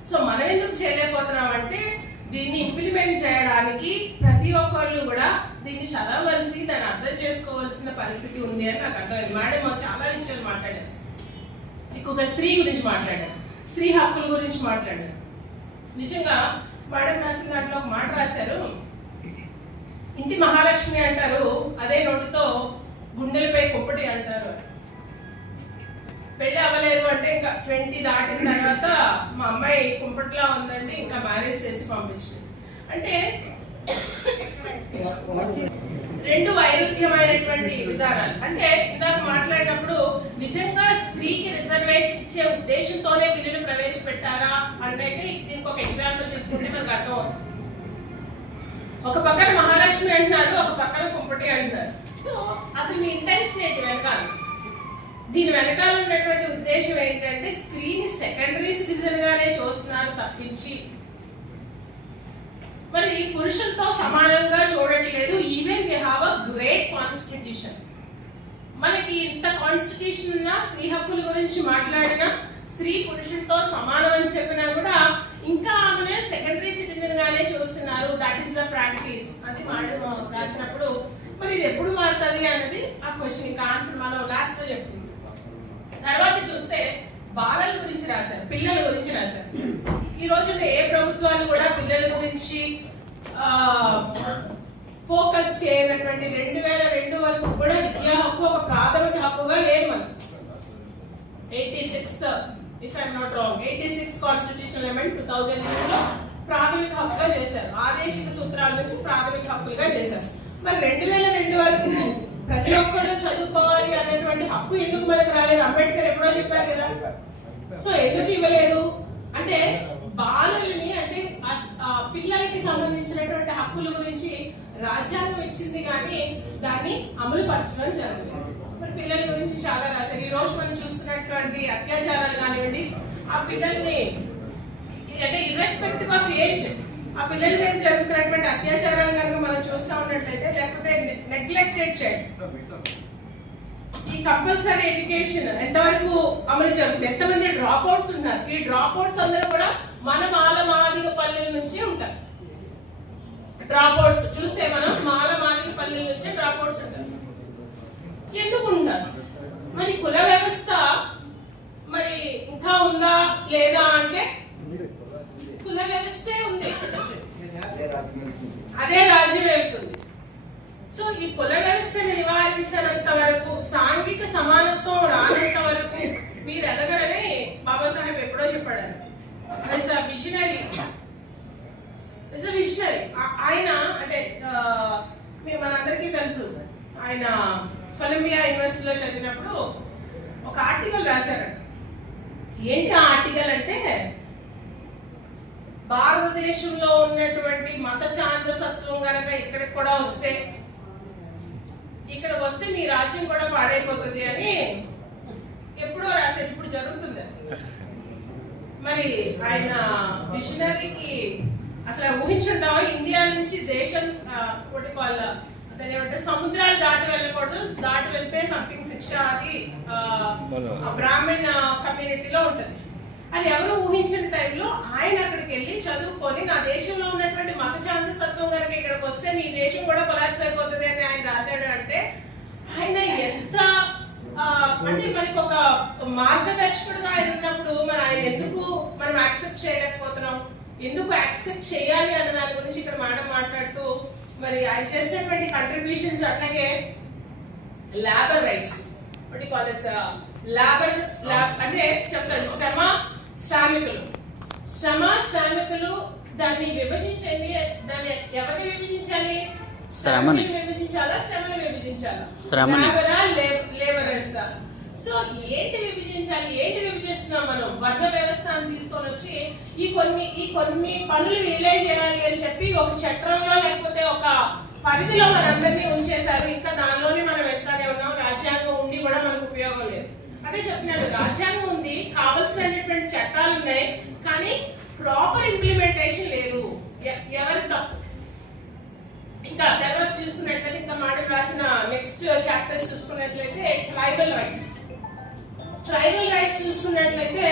సో మనం ఎందుకు చేయలేకపోతున్నాం అంటే దీన్ని ఇంప్లిమెంట్ చేయడానికి ప్రతి ఒక్కళ్ళు కూడా దీన్ని చదవవలసి, దాన్ని అర్థం చేసుకోవాల్సిన పరిస్థితి ఉంది అని నాకు అర్థమైంది. మేడం చాలా విషయాలు మాట్లాడారు. ఎక్కువగా స్త్రీ గురించి మాట్లాడారు, స్త్రీ హక్కుల గురించి మాట్లాడారు. నిజంగా మేడం రాసిన దాంట్లో ఒక మాట రాశారు, ఇంటి మహాలక్ష్మి అంటారు, అదే నోటితో గుండెలపై కుంపటి అంటారు. పెళ్ళి అవ్వలేదు అంటే ఇంకా 20 దాటిన తర్వాత మా అమ్మాయి కుంపటిలా ఉందండి, ఇంకా మ్యారేజ్ చేసి పంపించింది. అంటే రెండు వైరుధ్యమైనటువంటి విధానాలు. అంటే ఇందాక మాట్లాడినప్పుడు నిజంగా స్త్రీకి రిజర్వేషన్ ఇచ్చే ఉద్దేశంతోనే బిల్లులు ప్రవేశపెట్టారా అంటే దీనికి ఒక ఎగ్జాంపుల్ తీసుకుంటే మనకు అర్థం అవుతుంది. ఒక పక్కన మహాలక్ష్మి అంటున్నారు, ఒక పక్కన కుంపటి అంటున్నారు. సో అసలు మీ ఇంటెన్షన్ ఏంటి వెనకాల? దీని వెనకాల ఉన్నటువంటి ఉద్దేశం ఏంటంటే స్త్రీని సెకండరీ సిటిజన్ గానే చూస్తున్నారు తప్పించి మరి పురుషులతో సమానంగా చూడట్లేదు. Even we have a great constitution. మనకి ఇంత కాన్స్టిట్యూషన్ ఉన్నా, స్త్రీ హక్కుల గురించి మాట్లాడినా, స్త్రీ పురుషులతో సమానం అని చెప్పినా కూడా ఇంకా ఆమెనే సెకండరీ సిటిజన్ గానే చూస్తున్నారు. That is the practice. అది మేడం రాసినప్పుడు మరి ఇది ఎప్పుడు మారుతుంది అన్నది ఆ క్వశ్చన్. ఇంకా ఆన్సర్ మనం లాస్ట్ లో చెప్తుంది. తర్వాత చూస్తే బాలల గురించి రాశారు, పిల్లల గురించి రాశారు. ఈ రోజు ఏ ప్రభుత్వాలు కూడా పిల్లల గురించి ఫోకస్ చేయనటువంటి 2002 వరకు కూడా విద్యా హక్కు ఒక ప్రాథమిక హక్కుగా లేదు. మనం 86th if I'm not wrong 86th constitution amendment 2002 లో ప్రాథమిక హక్కుగా చేశారు. ఆదేశిక సూత్రాల నుంచి ప్రాథమిక హక్కులుగా చేశారు. మరి 2002 వరకు ప్రతి ఒక్కరు చదువుకోవాలి అనేటువంటి హక్కు ఎందుకు మనకు రాలేదు? అంబేద్కర్ ఎప్పుడో చెప్పారు కదా. సో ఎందుకు ఇవ్వలేదు అంటే బాలల్ని అంటే పిల్లలకి సంబంధించినటువంటి హక్కుల గురించి రాజ్యాంగం ఇచ్చింది కానీ దాన్ని అమలు పరచడం జరగలేదు. మరి పిల్లల గురించి చాలా రాశారు. ఈ రోజు మనం చూస్తున్నటువంటి అత్యాచారాలు కానివ్వండి, ఆ పిల్లల్ని అంటే ఇర్రెస్పెక్టివ్ ఆఫ్ ఏజ్ ఆ పిల్లల మీద జరుగుతున్నటువంటి అత్యాచారాలు కనుక మనం చూస్తూ ఉన్నట్లయితే, లేకపోతే నెగ్లెక్టెడ్ చైల్డ్, ఈ కంపల్సరీ ఎడ్యుకేషన్ ఎంతవరకు అమలు జరుగుతుంది? ఎంతమంది డ్రాప్ అవుట్స్ ఉన్నారు? ఈ డ్రాప్ అవుట్స్ అందరూ కూడా మన మాదిగ పల్లెల నుంచి ఉంటారు. డ్రాప్ అవుట్స్ చూస్తే మనం మాదిగ పల్లెల నుంచి డ్రాప్ అవుట్స్ ఉంటారు. ఎందుకు ఉన్నారు? మరి కుల వ్యవస్థ మరి ఇంకా ఉందా లేదా అంటే కుల వ్యవస్థే ఉంది, అదే రాజ్యం వెళ్తుంది. సో ఈ కుల వ్యవస్థను నివారించినంత వరకు, సాంఘిక సమానత్వం రానంత వరకు మీరు ఎదగరని బాబాసాహెబ్ ఎప్పుడో చెప్పాడు. విషనరీ ఆయన అంటే మనందరికీ తెలుసు, ఆయన కొలంబియా యూనివర్సిటీలో చదివినప్పుడు ఒక ఆర్టికల్ రాశారట. ఏంటి ఆ ఆర్టికల్ అంటే, భారతదేశంలో ఉన్నటువంటి మత ఛాందసత్వం కనుక ఇక్కడికి కూడా వస్తే, ఇక్కడికి వస్తే మీ రాజ్యం కూడా పాడైపోతుంది అని ఎప్పుడో రాశారు. ఇప్పుడు జరుగుతుంది. మరి ఆయన మిషనరీకి అసలు ఊహించుంటావా, ఇండియా నుంచి దేశం ఒకటి వాళ్ళ దాని ఏమంటారు, సముద్రాలు దాటి వెళ్ళకూడదు, దాటి వెళ్తే సంథింగ్ శిక్ష, అది బ్రాహ్మణ కమ్యూనిటీలో ఉంటది. అది ఎవరు ఊహించిన టైంలో ఆయన అక్కడికి వెళ్ళి చదువుకొని, నా దేశంలో ఉన్నటువంటి మత ఛాందసత్వం కనుక ఇక్కడికి వస్తే మీ దేశం కూడా కొలాప్స్ అయిపోతుంది అని ఆయన రాశాడు. అంటే ఆయన ఎంత అంటే మనకి ఒక మార్గదర్శకుడుగా ఆయన ఉన్నప్పుడు మరి ఆయన ఎందుకు మనం యాక్సెప్ట్ చేయలేకపోతున్నాం, ఎందుకు యాక్సెప్ట్ చేయాలి అన్న దాని గురించి ఇక్కడ మేడం మాట్లాడుతూ మరి ఆయన చేసినటువంటి కంట్రిబ్యూషన్స్, అట్లాగే లేబర్ రైట్స్, లేబర్ అంటే చెప్తాడు శ్రామికులు దాన్ని విభజించండి. దాన్ని ఎవరిని విభజించాలి? శ్రమని విభజించాలా, శ్రమని విభజించాలా? లేబరర్స్. సో ఏంటి విభజించాలి, ఏంటి విభజిస్తున్నాం మనం? వర్ణ వ్యవస్థను తీసుకొని వచ్చి ఈ కొన్ని పనులు వీళ్ళే చేయాలి అని చెప్పి ఒక చట్రంలో లేకపోతే ఒక పరిధిలో మనందరినీ ఉంచేశారు. ఇంకా దానిలోనే మనం వెళ్తానే ఉన్నాం. రాజ్యాంగం ఉండి కూడా మనకు ఉపయోగం లేదు. అదే చెప్తున్నాడు, రాజ్యాంగం ఉంది, కావలసినటువంటి చట్టాలు ఉన్నాయి, కానీ ప్రాపర్ ఇంప్లిమెంటేషన్ లేదు. ఎవరి తప్పు? ఇంకా తర్వాత చూసుకున్నట్లయితే, ఇంకా మేడం రాసిన నెక్స్ట్ చాప్టర్స్ చూసుకున్నట్లయితే ట్రైబల్ రైట్స్ చూసుకున్నట్లయితే,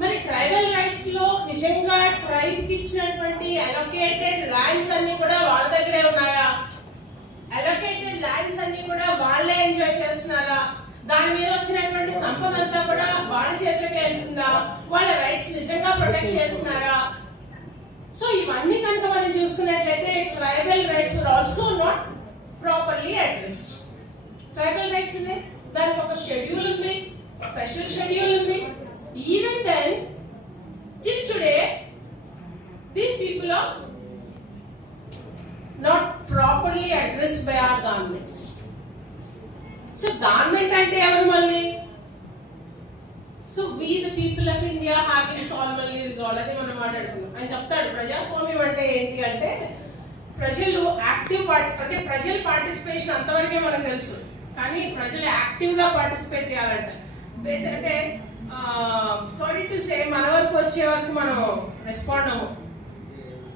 మరి ట్రైబల్ రైట్స్ లో నిజంగా ట్రైబ్ కి ఇచ్చినటువంటి అలొకేటెడ్ ల్యాండ్స్ అన్ని కూడా వాళ్ళ దగ్గరే ఉన్నాయా? అలొకేటెడ్ ల్యాండ్స్ అన్ని కూడా వాళ్ళే ఎంజాయ్ చేస్తున్నారా? దాని మీద వచ్చినటువంటి సంపద అంతా కూడా వాళ్ళ చేతిలోకి వెళ్తుందా? వాళ్ళ రైట్స్ నిజంగా ప్రొటెక్ట్ చేస్తున్నారా? సో ఇవన్నీ కనుక మనం చూసుకున్నట్లయితే tribal rights are also not properly addressed. Tribal rights ఉన్నాయి, దానికి ఒక షెడ్యూల్ ఉంది, స్పెషల్ షెడ్యూల్ ఉంది. Even then till today these people are not properly addressed by our governments. So government ante evaru malli? So we the people of India have been solemnly resolved. అది మనం మాట్లాడుకున్నాం. ఆయన చెప్తాడు ప్రజాస్వామ్యం అంటే ఏంటి అంటే, ప్రజలు యాక్టివ్ అంటే ప్రజల పార్టిసిపేషన్ అంతవరకే మనకు తెలుసు, కానీ ప్రజలు యాక్టివ్ గా పార్టిసిపేట్ చేయాలంట. అంటే సారీ టు సే, మన వరకు వచ్చే వరకు మనం రెస్పాండ్ అవ్వం,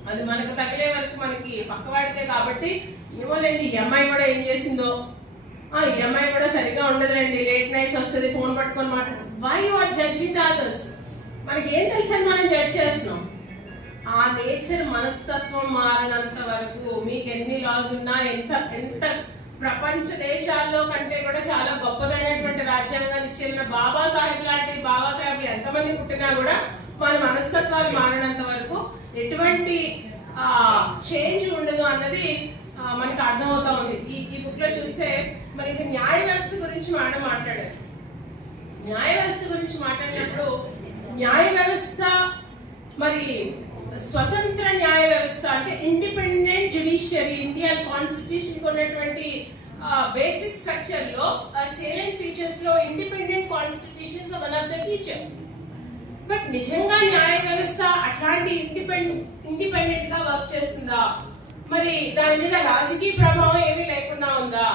అది మనకు తగిలే వరకు మనకి పక్కవాడితే. కాబట్టి ఏమోలేండి, ఈ అమ్మాయి కూడా ఏం చేసిందో, ఈ అమ్మాయి కూడా సరిగా ఉండదులేండి, లేట్ నైట్స్ వస్తుంది, ఫోన్ పట్టుకొని మాట్లాడుతుంది. Why you are judging the others? మనకి ఏం తెలుసని మనం జడ్జ్ చేస్తున్నాం? ఆ నేచర్ మనస్తత్వం మారినంత వరకు మీకు ఎన్ని లాస్ ఉన్నా, ఎంత ప్రపంచ దేశాల్లో కంటే కూడా చాలా గొప్పదైనటువంటి రాజ్యాంగాన్ని ఇచ్చిన బాబాసాహెబ్ లాంటి బాబాసాహెబ్ ఎంతమంది పుట్టినా కూడా మన మనస్తత్వాలు మారినంత వరకు ఎటువంటి చేంజ్ ఉండదు అన్నది మనకు అర్థమవుతా ఉంది. ఈ బుక్ లో చూస్తే మరి ఇంకా న్యాయ వ్యవస్థ గురించి మేడం మాట్లాడారు. న్యాయ వ్యవస్థ గురించి మాట్లాడినప్పుడు, న్యాయ వ్యవస్థ మరి స్వతంత్ర న్యాయ వ్యవస్థ అంటే ఇండిపెండెంట్ జ్యుడిషియరీ, ఇండియన్ కాన్స్టిట్యూషన్ ఉన్నటువంటి బేసిక్ స్ట్రక్చర్ లో సేలెంట్ ఫీచర్స్ లో independent constitution is one of the feature. But నిజంగా న్యాయ వ్యవస్థ అట్లాంటి ఇండిపెండెంట్ గా వర్క్ చేస్తుందా? మరి దాని మీద రాజకీయ ప్రభావం ఏమీ లేకుండా ఉందా?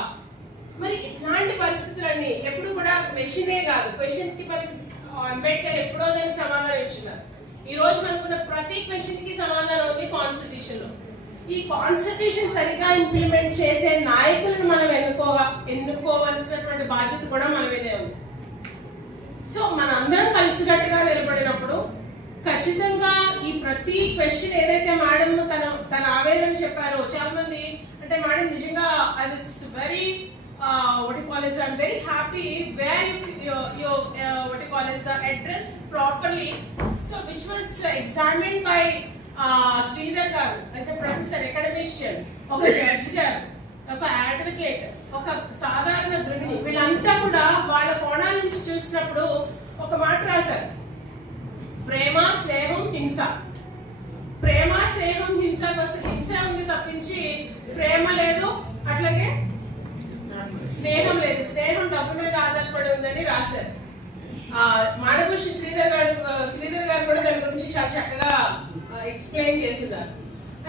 మరి ఇట్లాంటి పరిస్థితులన్నీ ఎప్పుడు కూడా క్వశ్చనే కాదు, క్వశ్చన్ కి మనకి అంబేద్కర్ ఎప్పుడో దానికి సమాధానం ఇచ్చినారు. ఈ రోజు మనకున్న ప్రతి క్వశ్చన్ కి సమాధానం ఉంది కాన్స్టిట్యూషన్ లో. ఈ కాన్స్టిట్యూషన్ సరిగా ఇంప్లిమెంట్ చేసే నాయకులను మనం ఎన్నుకోవాల్సినటువంటి బాధ్యత కూడా మన మీదే ఉంది. సో మనందరం కలిసికట్టుగా నిలబడినప్పుడు ఖచ్చితంగా ఈ ప్రతి క్వశ్చన్ ఏదైతే మేడం తన ఆవేదన చెప్పారో, చాలా మంది అంటే మేడం నిజంగా I was very I'm very happy where you addressed properly. So which was examined by Sridhar garu as a professor, academician, oka judge garu, oka advocate, oka sadharana grihini, వీళ్ళంతా కూడా వాళ్ళ కోణాల నుంచి చూసినప్పుడు ఒక మాట రాశారు, ప్రేమ స్నేహం హింస. ప్రేమ స్నేహం హింస కోసం హింస ఉంది తప్పించి ప్రేమ లేదు, అట్లాగే స్నేహం లేదు. స్నేహం డబ్బు మీద ఆధారపడి ఉందని రాశారు. మాడభూషి శ్రీధర్ గారు కూడా దాని గురించి చాలా చక్కగా ఎక్స్ప్లెయిన్ చేస్తున్నారు.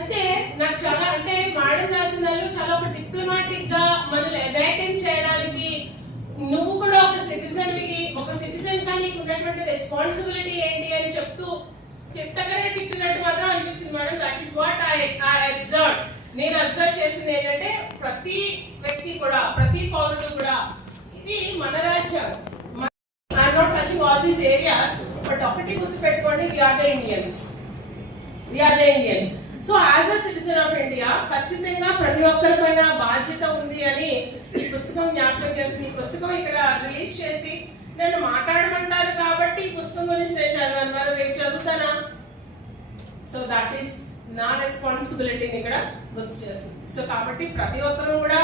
అయితే నాకు చాలా అంటే మాడం రాసిన దానిలో చాలా ఒక డిప్లొమాటిక్ గా మనల్ని అవేకెన్ చేయడానికి, నువ్వు కూడా ఒక సిటిజన్ గా నీకు ఉన్నటువంటి రెస్పాన్సిబిలిటీ ఏంటి అని చెప్తూ తిట్టినట్టు మాత్రం అనిపించింది madam. That is what I observe. నేను అబ్జర్వ్ చేసింది ఏంటంటే ప్రతి వ్యక్తి కూడా, ప్రతి పౌరుడు కూడా ఇది మన రాజ్యం. I'm not touching all these areas, but ఒకటి గుర్తు పెట్టుకోండి, we are the Indians. So as a citizen of India ఖచ్చితంగా ప్రతి ఒక్కరిపైన బాధ్యత ఉంది అని ఈ పుస్తకం జ్ఞాపకం చేస్తుంది. ఈ పుస్తకం ఇక్కడ రిలీజ్ చేసి నన్ను మాట్లాడమంటారు కాబట్టి ఈ పుస్తకం గురించి నేను చదివాను, మరి రేపు చదువుతానా? సో దట్ ఈస్ నా రెస్పాన్సిబిలిటీని ఇక్కడ గుర్తు చేస్తుంది. సో కాబట్టి ప్రతి ఒక్కరూ కూడా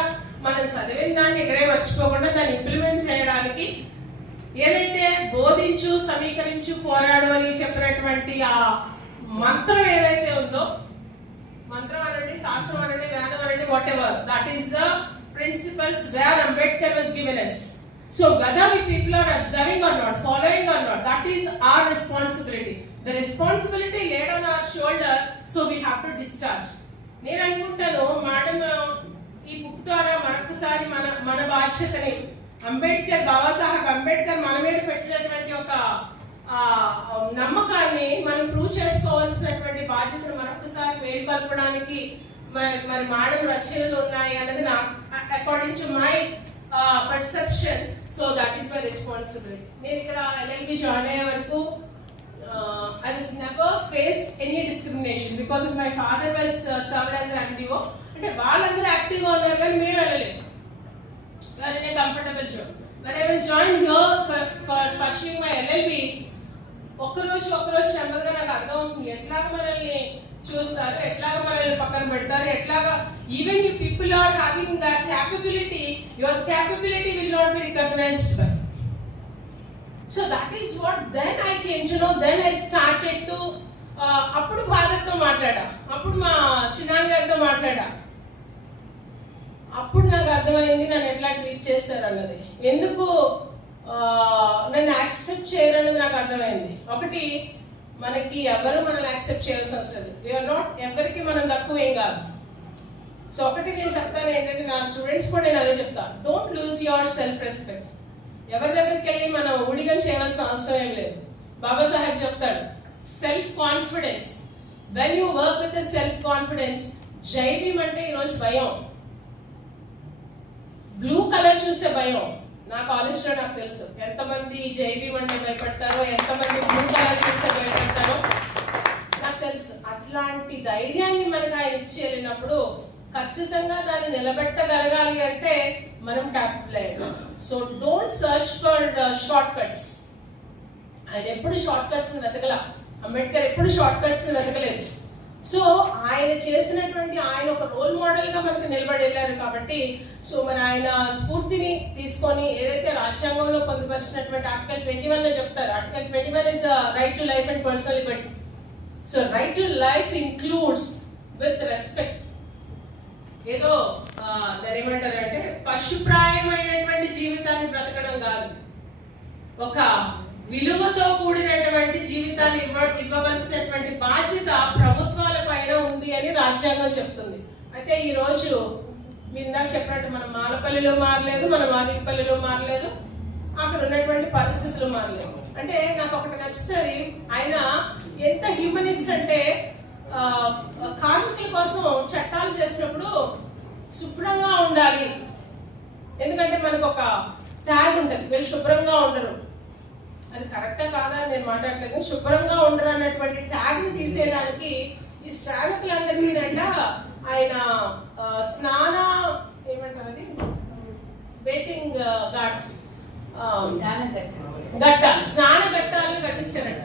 మనం చదివిన దాన్ని ఇక్కడే మర్చిపోకుండా దాన్ని ఇంప్లిమెంట్ చేయడానికి ఏదైతే బోధించు, సమీకరించు, పోరాడు అని చెప్పినటువంటి ఆ మంత్రం ఏదైతే ఉందో, మంత్రం అనండి, శాస్త్రం అనండి, వేదం అనండి, whatever, that is the principles where Ambedkar was given us. So whether we people are observing or not, following or not, that is our responsibility. The responsibility laid on our shoulder, so we have to discharge. నేను అనుకుంటాను మేడం ఈ బుక్ ద్వారా మరొకసారి మన బాధ్యతని బాబాసాహెబ్ అంబేద్కర్ మన మీద పెట్టినటువంటి ఒక నమ్మకాన్ని మనం ప్రూవ్ చేసుకోవాల్సినటువంటి బాధ్యతను మరొకసారి మేల్కొల్పడానికి మరి మేడం రచనలు ఉన్నాయి అన్నది నా according to my perception. So that is my responsibility. నేను ఇక్కడ LLB జాయిన్ అయ్యే వరకు I was never faced any discrimination because of my father was served as an MDO. అంటే వాళ్ళందరూ యాక్టివ్గా ఉన్నారు కానీ మేము వెళ్ళలేదు. We are in a comfortable job. When I was joined here for pursuing my LLB, ఒక్కరోజు నెమ్మదిగా నాకు అర్థం అవుతుంది ఎట్లాగ మనల్ని చూస్తారు, ఎట్లాగ మనల్ని పక్కన పెడతారు, ఎట్లాగా even you people are having the capability, your capability will not be recognised. So that is what then I came to know, then I started to అప్పుడు ఫాదర్తో మాట్లాడా, అప్పుడు మా చిన్నాన్న గారితో మాట్లాడా, అప్పుడు నాకు అర్థమైంది నన్ను ఎట్లా ట్రీట్ చేస్తారు అన్నది, ఎందుకు నన్ను యాక్సెప్ట్ చేయరన్నది నాకు అర్థమైంది. ఒకటి, మనకి ఎవరు మనల్ని యాక్సెప్ట్ చేయాల్సిన అవసరం లేదు, వీఆర్ నాట్, ఎవరికి మనం తక్కువ ఏం కాదు. సో ఒకటి నేను చెప్తాను ఏంటంటే, నా స్టూడెంట్స్ కూడా నేను అదే చెప్తాను, don't lose your self respect. ఎవరి దగ్గరికి వెళ్ళి మనం ఊడిగం చేయాల్సిన అవసరం ఏం లేదు. బాబాసాహెబ్ చెప్తాడు, self confidence, when you work with self confidence. జై భీమ్ అంటే ఈరోజు భయం, బ్లూ కలర్ చూస్తే భయం. నా కాలేజ్లో నాకు తెలుసు ఎంతమంది జై భీమ్ అంటే భయపడతారో, ఎంతమంది బ్లూ కలర్ చూస్తే భయపడతారో నాకు తెలుసు. అట్లాంటి ధైర్యాన్ని మనకు ఆయన ఇచ్చి వెళ్ళినప్పుడు ఖచ్చితంగా దాన్ని నిలబెట్టగలగాలి అంటే మనం క్యాపిటల్ అయ్యాం. So don't search for short cuts. ఆయన ఎప్పుడు షార్ట్ కట్స్ వెతకలా, అంబేద్కర్ ఎప్పుడు షార్ట్ కట్స్ వెతకలేదు. సో ఆయన చేసినటువంటి, ఆయన ఒక రోల్ మోడల్ గా మనకు నిలబడి వెళ్ళారు కాబట్టి, సో మన ఆయన స్ఫూర్తిని తీసుకొని ఏదైతే రాజ్యాంగంలో పొందుపరిచినటువంటి ఆర్టికల్ 21 లో చెప్తారు, article 21 is right to life and personal Liberty. So right to life includes with respect. ఏదో దాని ఏమంటారు అంటే పశుప్రాయమైనటువంటి జీవితాన్ని బ్రతకడం కాదు, ఒక విలువతో కూడినటువంటి జీవితాన్ని ఇవ్వవలసినటువంటి బాధ్యత ప్రభుత్వాల పైన ఉంది అని రాజ్యాంగం చెప్తుంది. అయితే ఈ రోజు మీ ఇందాక చెప్పినట్టు మన మాలపల్లిలో మారలేదు, మన మాదిగపల్లిలో మారలేదు, అక్కడ ఉన్నటువంటి పరిస్థితులు మారలేదు. అంటే నాకు ఒకటి నచ్చుతుంది, ఆయన ఎంత హ్యూమనిస్ట్ అంటే కార్మికుల కోసం చట్టాలు చేసినప్పుడు శుభ్రంగా ఉండాలి, ఎందుకంటే మనకు ఒక ట్యాగ్ ఉంటుంది, వీళ్ళు శుభ్రంగా ఉండరు. అది కరెక్టా కాదా అని నేను మాట్లాడలేదు, శుభ్రంగా ఉండరు అన్నటువంటి ట్యాగ్ని తీసేయడానికి ఈ శ్రామికులందరి మీదంట ఆయన స్నాన ఏమంటారు అది బేతింగ్ ఘాట్స్ ఘట్టాలు, స్నాన ఘట్టాలను కట్టించారంట.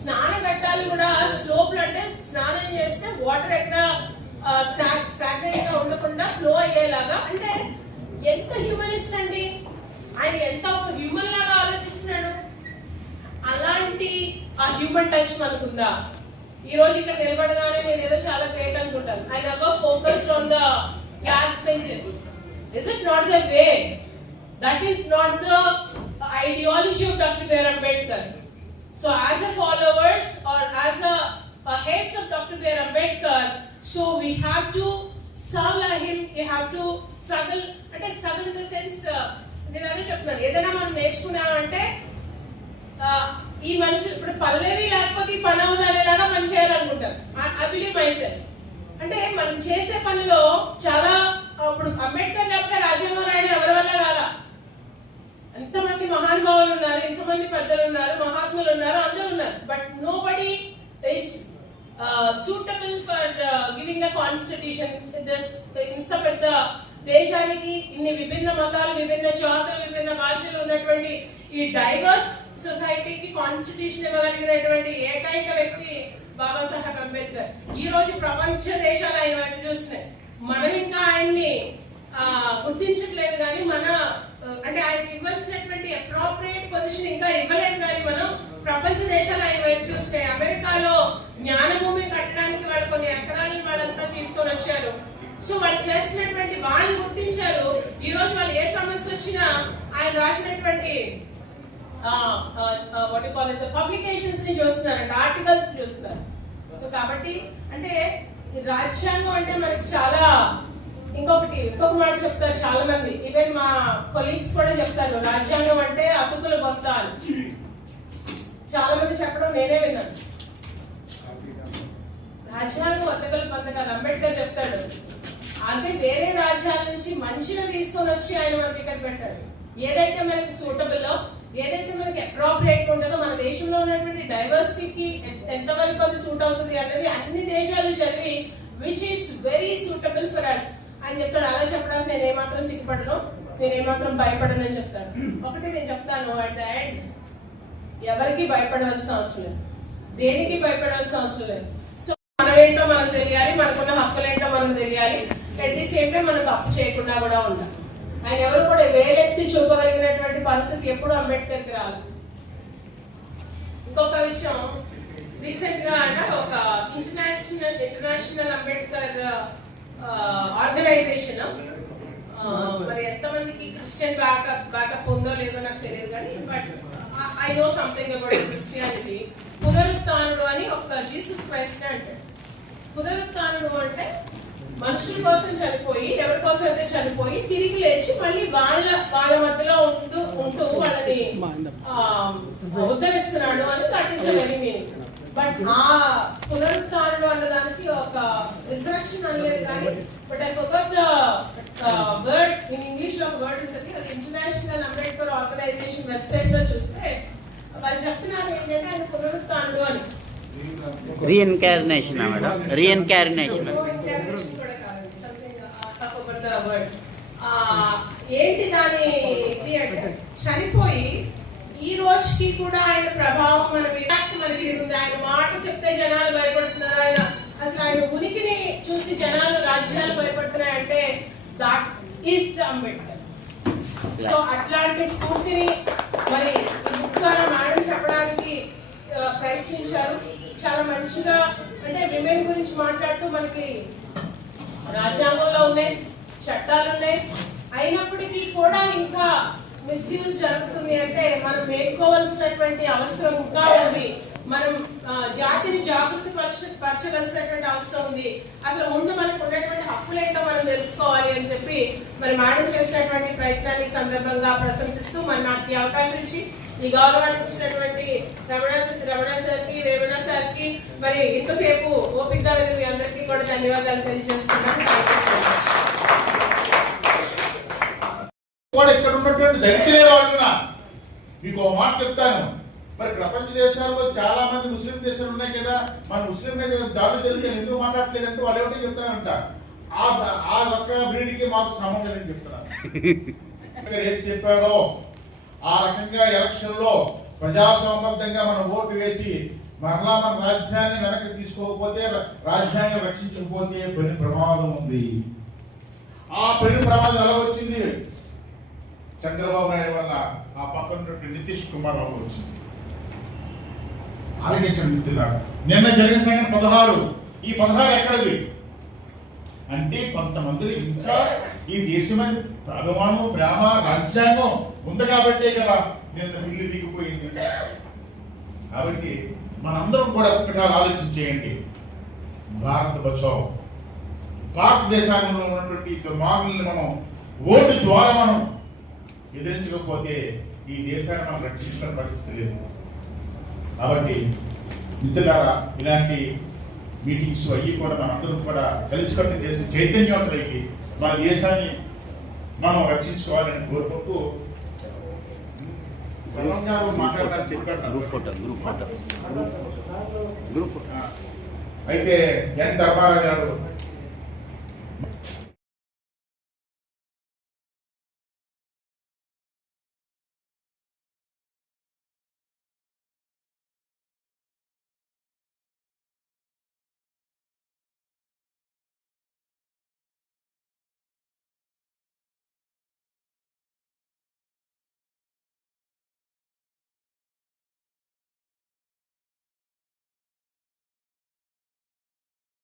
స్నాన ఘట్టాలు కూడా స్లోప్లు, అంటే స్నానం చేస్తే వాటర్ ఎక్కడ స్టాగ్నెంట్ గా ఉండకుండా ఫ్లో అయ్యేలాగా. అంటే ఎంత హ్యూమనిస్ట్ అండి ఆయన, ఎంత ఒక హ్యూమన్ లాగా ఆలోచిస్తున్నాడు. అలాంటి ఆ హ్యూమన్ టచ్ మనకుందా? ఈ రోజు ఇక్కడ నిలబడగానే నేను ఏదో చాలా గ్రేట్ అనుకుంటాను. I never focused on the class benches. Is it not the way? That is not the ideology of Dr. B.R. Ambedkar. So as a followers or as a heads of Dr. B.R. Ambedkar, so we have to serve like him, we have to struggle, అంటే struggle in the sense, నేను అదే చెప్తున్నాను, ఏదైనా మనం నేర్చుకున్నామంటే ఈ మనుషులు ఇప్పుడు పల్లెవి లేకపోతే ఈ పని అవుతుంది అనేలాగా మనం చేయాలనుకుంటారు. I believe myself. అంటే మనం చేసే పనిలో చాలా, ఇప్పుడు అంబేద్కర్ లేకపోతే రాజ్యాంగం రాయడం ఎవరి వల్ల కాదా? ఎంతమంది మహానుభావులు ఉన్నారు, ఎంతమంది పెద్దలు ఉన్నారు, మహాత్ములు ఉన్నారు, అందరూ ఉన్నారు. But nobody is suitable for giving a constitution. ఇంత పెద్ద దేశానికి ఇన్ని విభిన్న మతాలు, విభిన్న జాతులు, విభిన్న భాషలు ఉన్నటువంటి ఈ డైవర్స్ సొసైటీకి కాన్స్టిట్యూషన్ ఇవ్వగలిగినటువంటి ఏకైక వ్యక్తి బాబాసాహెబ్ అంబేద్కర్. ఈ రోజు ప్రపంచ దేశాలు ఆయన వైపు చూస్తున్నాయి. మనం ఇంకా ఆయన్ని గుర్తించట్లేదు, కానీ మన అంటే ఆయనకి ఇవ్వాల్సినటువంటి అప్రోప్రియేట్ పొజిషన్ ఇంకా ఇవ్వలేదు. కానీ మనం ప్రపంచ దేశాలు ఆయన వైపు చూస్తే అమెరికాలో జ్ఞానభూమి కట్టడానికి వాళ్ళు కొన్ని ఎకరాలను వాళ్ళంతా తీసుకొని వచ్చారు. సో వాళ్ళు చేసినటువంటి వాళ్ళు గుర్తించారు. ఈ రోజు వాళ్ళు ఏ సమస్య వచ్చినా ఆయన రాసినటువంటి పబ్లికేషన్స్ ని చూస్తున్నారంట, ఆర్టికల్స్ చూస్తున్నారు. సో కాబట్టి అంటే రాజ్యాంగం అంటే మనకి చాలా, ఇంకొక మాట చెప్తారు చాలా మంది, ఈవెన్ మా కొలీగ్స్ కూడా చెప్తారు, రాజ్యాంగం అంటే అతుకుల బొత్త అని. చాలా మంది చెప్పడం నేనే విన్నాను. రాజ్యాంగం అతుకుల బొత్త కాదు. అంబేద్కర్ చెప్తాడు, అంటే వేరే రాజ్యాల నుంచి మంచిగా తీసుకొని వచ్చి ఆయన మనకి ఇక్కడ పెట్టాడు. ఏదైతే మనకి సూటబుల్లో, ఏదైతే మనకి అప్రోప్రియేట్ గా ఉంటుందో, మన దేశంలో ఉన్నటువంటి డైవర్సిటీకి ఎంతవరకు అది సూట్ అవుతుంది అనేది అన్ని దేశాలు చదివి which is very suitable for us అని చెప్తాడు. అలా చెప్పడానికి నేను ఏమాత్రం సిగ్గుపడను, నేను ఏమాత్రం భయపడను అని చెప్తాను. ఒకటి నేను చెప్తాను, అట్ ద ఎండ్ ఎవరికి భయపడవలసిన అవసరం లేదు, దేనికి భయపడవలసిన అవసరం లేదు. సో మనం ఏంటో మనకు తెలియాలి, మనకున్న హక్కులు ఏంటో మనకు తెలియాలి. అట్ ది సేమ్ టైం మనం తప్పు చేయకుండా కూడా ఉండాలి. ఆయన ఎవరు కూడా వేలెత్తి చూపగలిగినటువంటి పరిస్థితి ఎప్పుడు అంబేద్కర్కి రాదు. ఇంకొక విషయం, రీసెంట్ గా అంటే ఒక ఇంటర్నేషనల్ అంబేద్కర్ ఆర్గనైజేషన్, మరి ఎంతమందికి క్రిస్టియన్ బ్యాకప్ ఉందో లేదో నాకు తెలియదు, కానీ but I know something about Christianity. పునరుత్థానుడు అని ఒక జీసస్ క్రైస్ట్ అంటాడు. పునరుత్థానుడు అంటే మనుషుల కోసం చనిపోయి, ఎవరి కోసం అయితే చనిపోయి తిరిగి లేచి మళ్ళీ వాళ్ళ మధ్యలో ఉంటూ వాళ్ళని ఉద్ధరిస్తున్నాడు అని, that is very meaning. But ఆ పునరుత్థానుడు అన్నదానికి ఒక రిజరక్షన్ అనలేదు, కానీ but I forgot the word. In English లో ఒక వర్డ్ ఉంటుంది, అది ఇంటర్నేషనల్ అంబేద్కర్ ఆర్గనైజేషన్ వెబ్సైట్ లో చూస్తే వాళ్ళు చెప్తున్నారు ఏంటంటే ఆయన పునరుత్థానుడు అని. Reincarnation madam, reincarnation. ఏంటి దాని ఇది అంటే, చనిపోయి ఈ రోజుకి కూడా ఆయన ప్రభావం మన మీద ఉంది. ఆయన మాట చెప్తే జనాలు భయపడుతున్నారు, ఆయన అసలు ఆయన ఉనికిని చూసి జనాలు, రాజ్యాలు భయపడుతున్నాయంటే that is the Ambedkar. So అట్లాంటి స్ఫూర్తిని మరి బుక్ ద్వారా మేడం చెప్పడానికి ప్రయత్నించారు. చాలా మంచిగా, అంటే విమెన్ గురించి మాట్లాడుతూ మనకి రాజ్యాంగంలో ఉన్నాయి, చట్టాలు ఉన్నాయి, అయినప్పటికీ కూడా ఇంకా మిస్యూజ్ జరుగుతుంది. అంటే మనం మేల్కోవాల్సినటువంటి అవసరం ఇంకా ఉంది. మనం జాతిని జాగృతి పరచవలసినటువంటి అవసరం ఉంది. అసలు ముందు మనకు ఉన్నటువంటి హక్కులేంటో మనం తెలుసుకోవాలి అని చెప్పి మరి మేడం చేసినటువంటి ప్రయత్నాన్ని సందర్భంగా ప్రశంసిస్తూ మరి నాకు ఈ అవకాశం ఇచ్చి ఈ గౌరవాన్ని ఇచ్చినటువంటి రమణ సార్కి, రేవణ సార్కి, మరి ఇంతసేపు ఓపికగా విని మీ అందరికీ కూడా ధన్యవాదాలు తెలియజేస్తున్నాను. ఇక్కడ ఉన్నటువంటి దళితులే వాళ్ళు. మీకు ఒక మాట చెప్తాను, మరి ప్రపంచ దేశాల్లో చాలా మంది ముస్లిం దేశాలు ఉన్నాయి కదా, మన ముస్లిం దాడులు జరిగితే ఎందుకు మాట్లాడలేదంటే వాళ్ళు ఏమిటో చెప్తారంట, ఆ ఒక్క బ్రీడ్కి మాకు సంబంధం లేదని చెప్తున్నారు. ఏది చెప్పారో ఆ రకంగా ఎలక్షన్ లో ప్రజాస్వామ్యంగా మనం ఓటు వేసి మరలా మన రాజ్యాన్ని వెనక్కి తీసుకోకపోతే, రాజ్యాన్ని రక్షించకపోతే పెను ప్రమాదం ఉంది. ఆ పెను ప్రమాదం ఎలా వచ్చింది? చంద్రబాబు నాయుడు వల్ల ఆ పక్కన నితీష్ కుమార్ వల్ల వచ్చింది. ఆలోచించండి మిత్రులారా, నిన్న జరిగిన సంఘటన 16. ఈ 16 ఎక్కడది అంటే కొంతమంది ఇంకా ఈ దేశమైన అభిమానం, ప్రేమ, రాజ్యాంగం ఉంది కాబట్టే కదా నిన్న బిల్లు దిగిపోయింది. కాబట్టి మనందరం కూడా ఒక్కగా ఆలోచించేయండి. భారత బచావ్, భారతదేశంలో ఉన్నటువంటి దుర్మార్గుల్ని మనం ఓటు ద్వారా మనం ఎదిరించకపోతే ఈ దేశాన్ని మనం రక్షించిన పరిస్థితి లేదు. కాబట్టి మిత్రులారా, ఇలాంటి మీటింగ్స్ అయ్యి కూడా మనందరం కూడా కలిసికట్టు చేసి చైతన్యవంతులైకి మన దేశాన్ని మనం రక్షించుకోవాలని కోరుకుంటూ మాట్లాడాలని చెప్పారు. అయితే ఎన్ ధర్మారావు గారు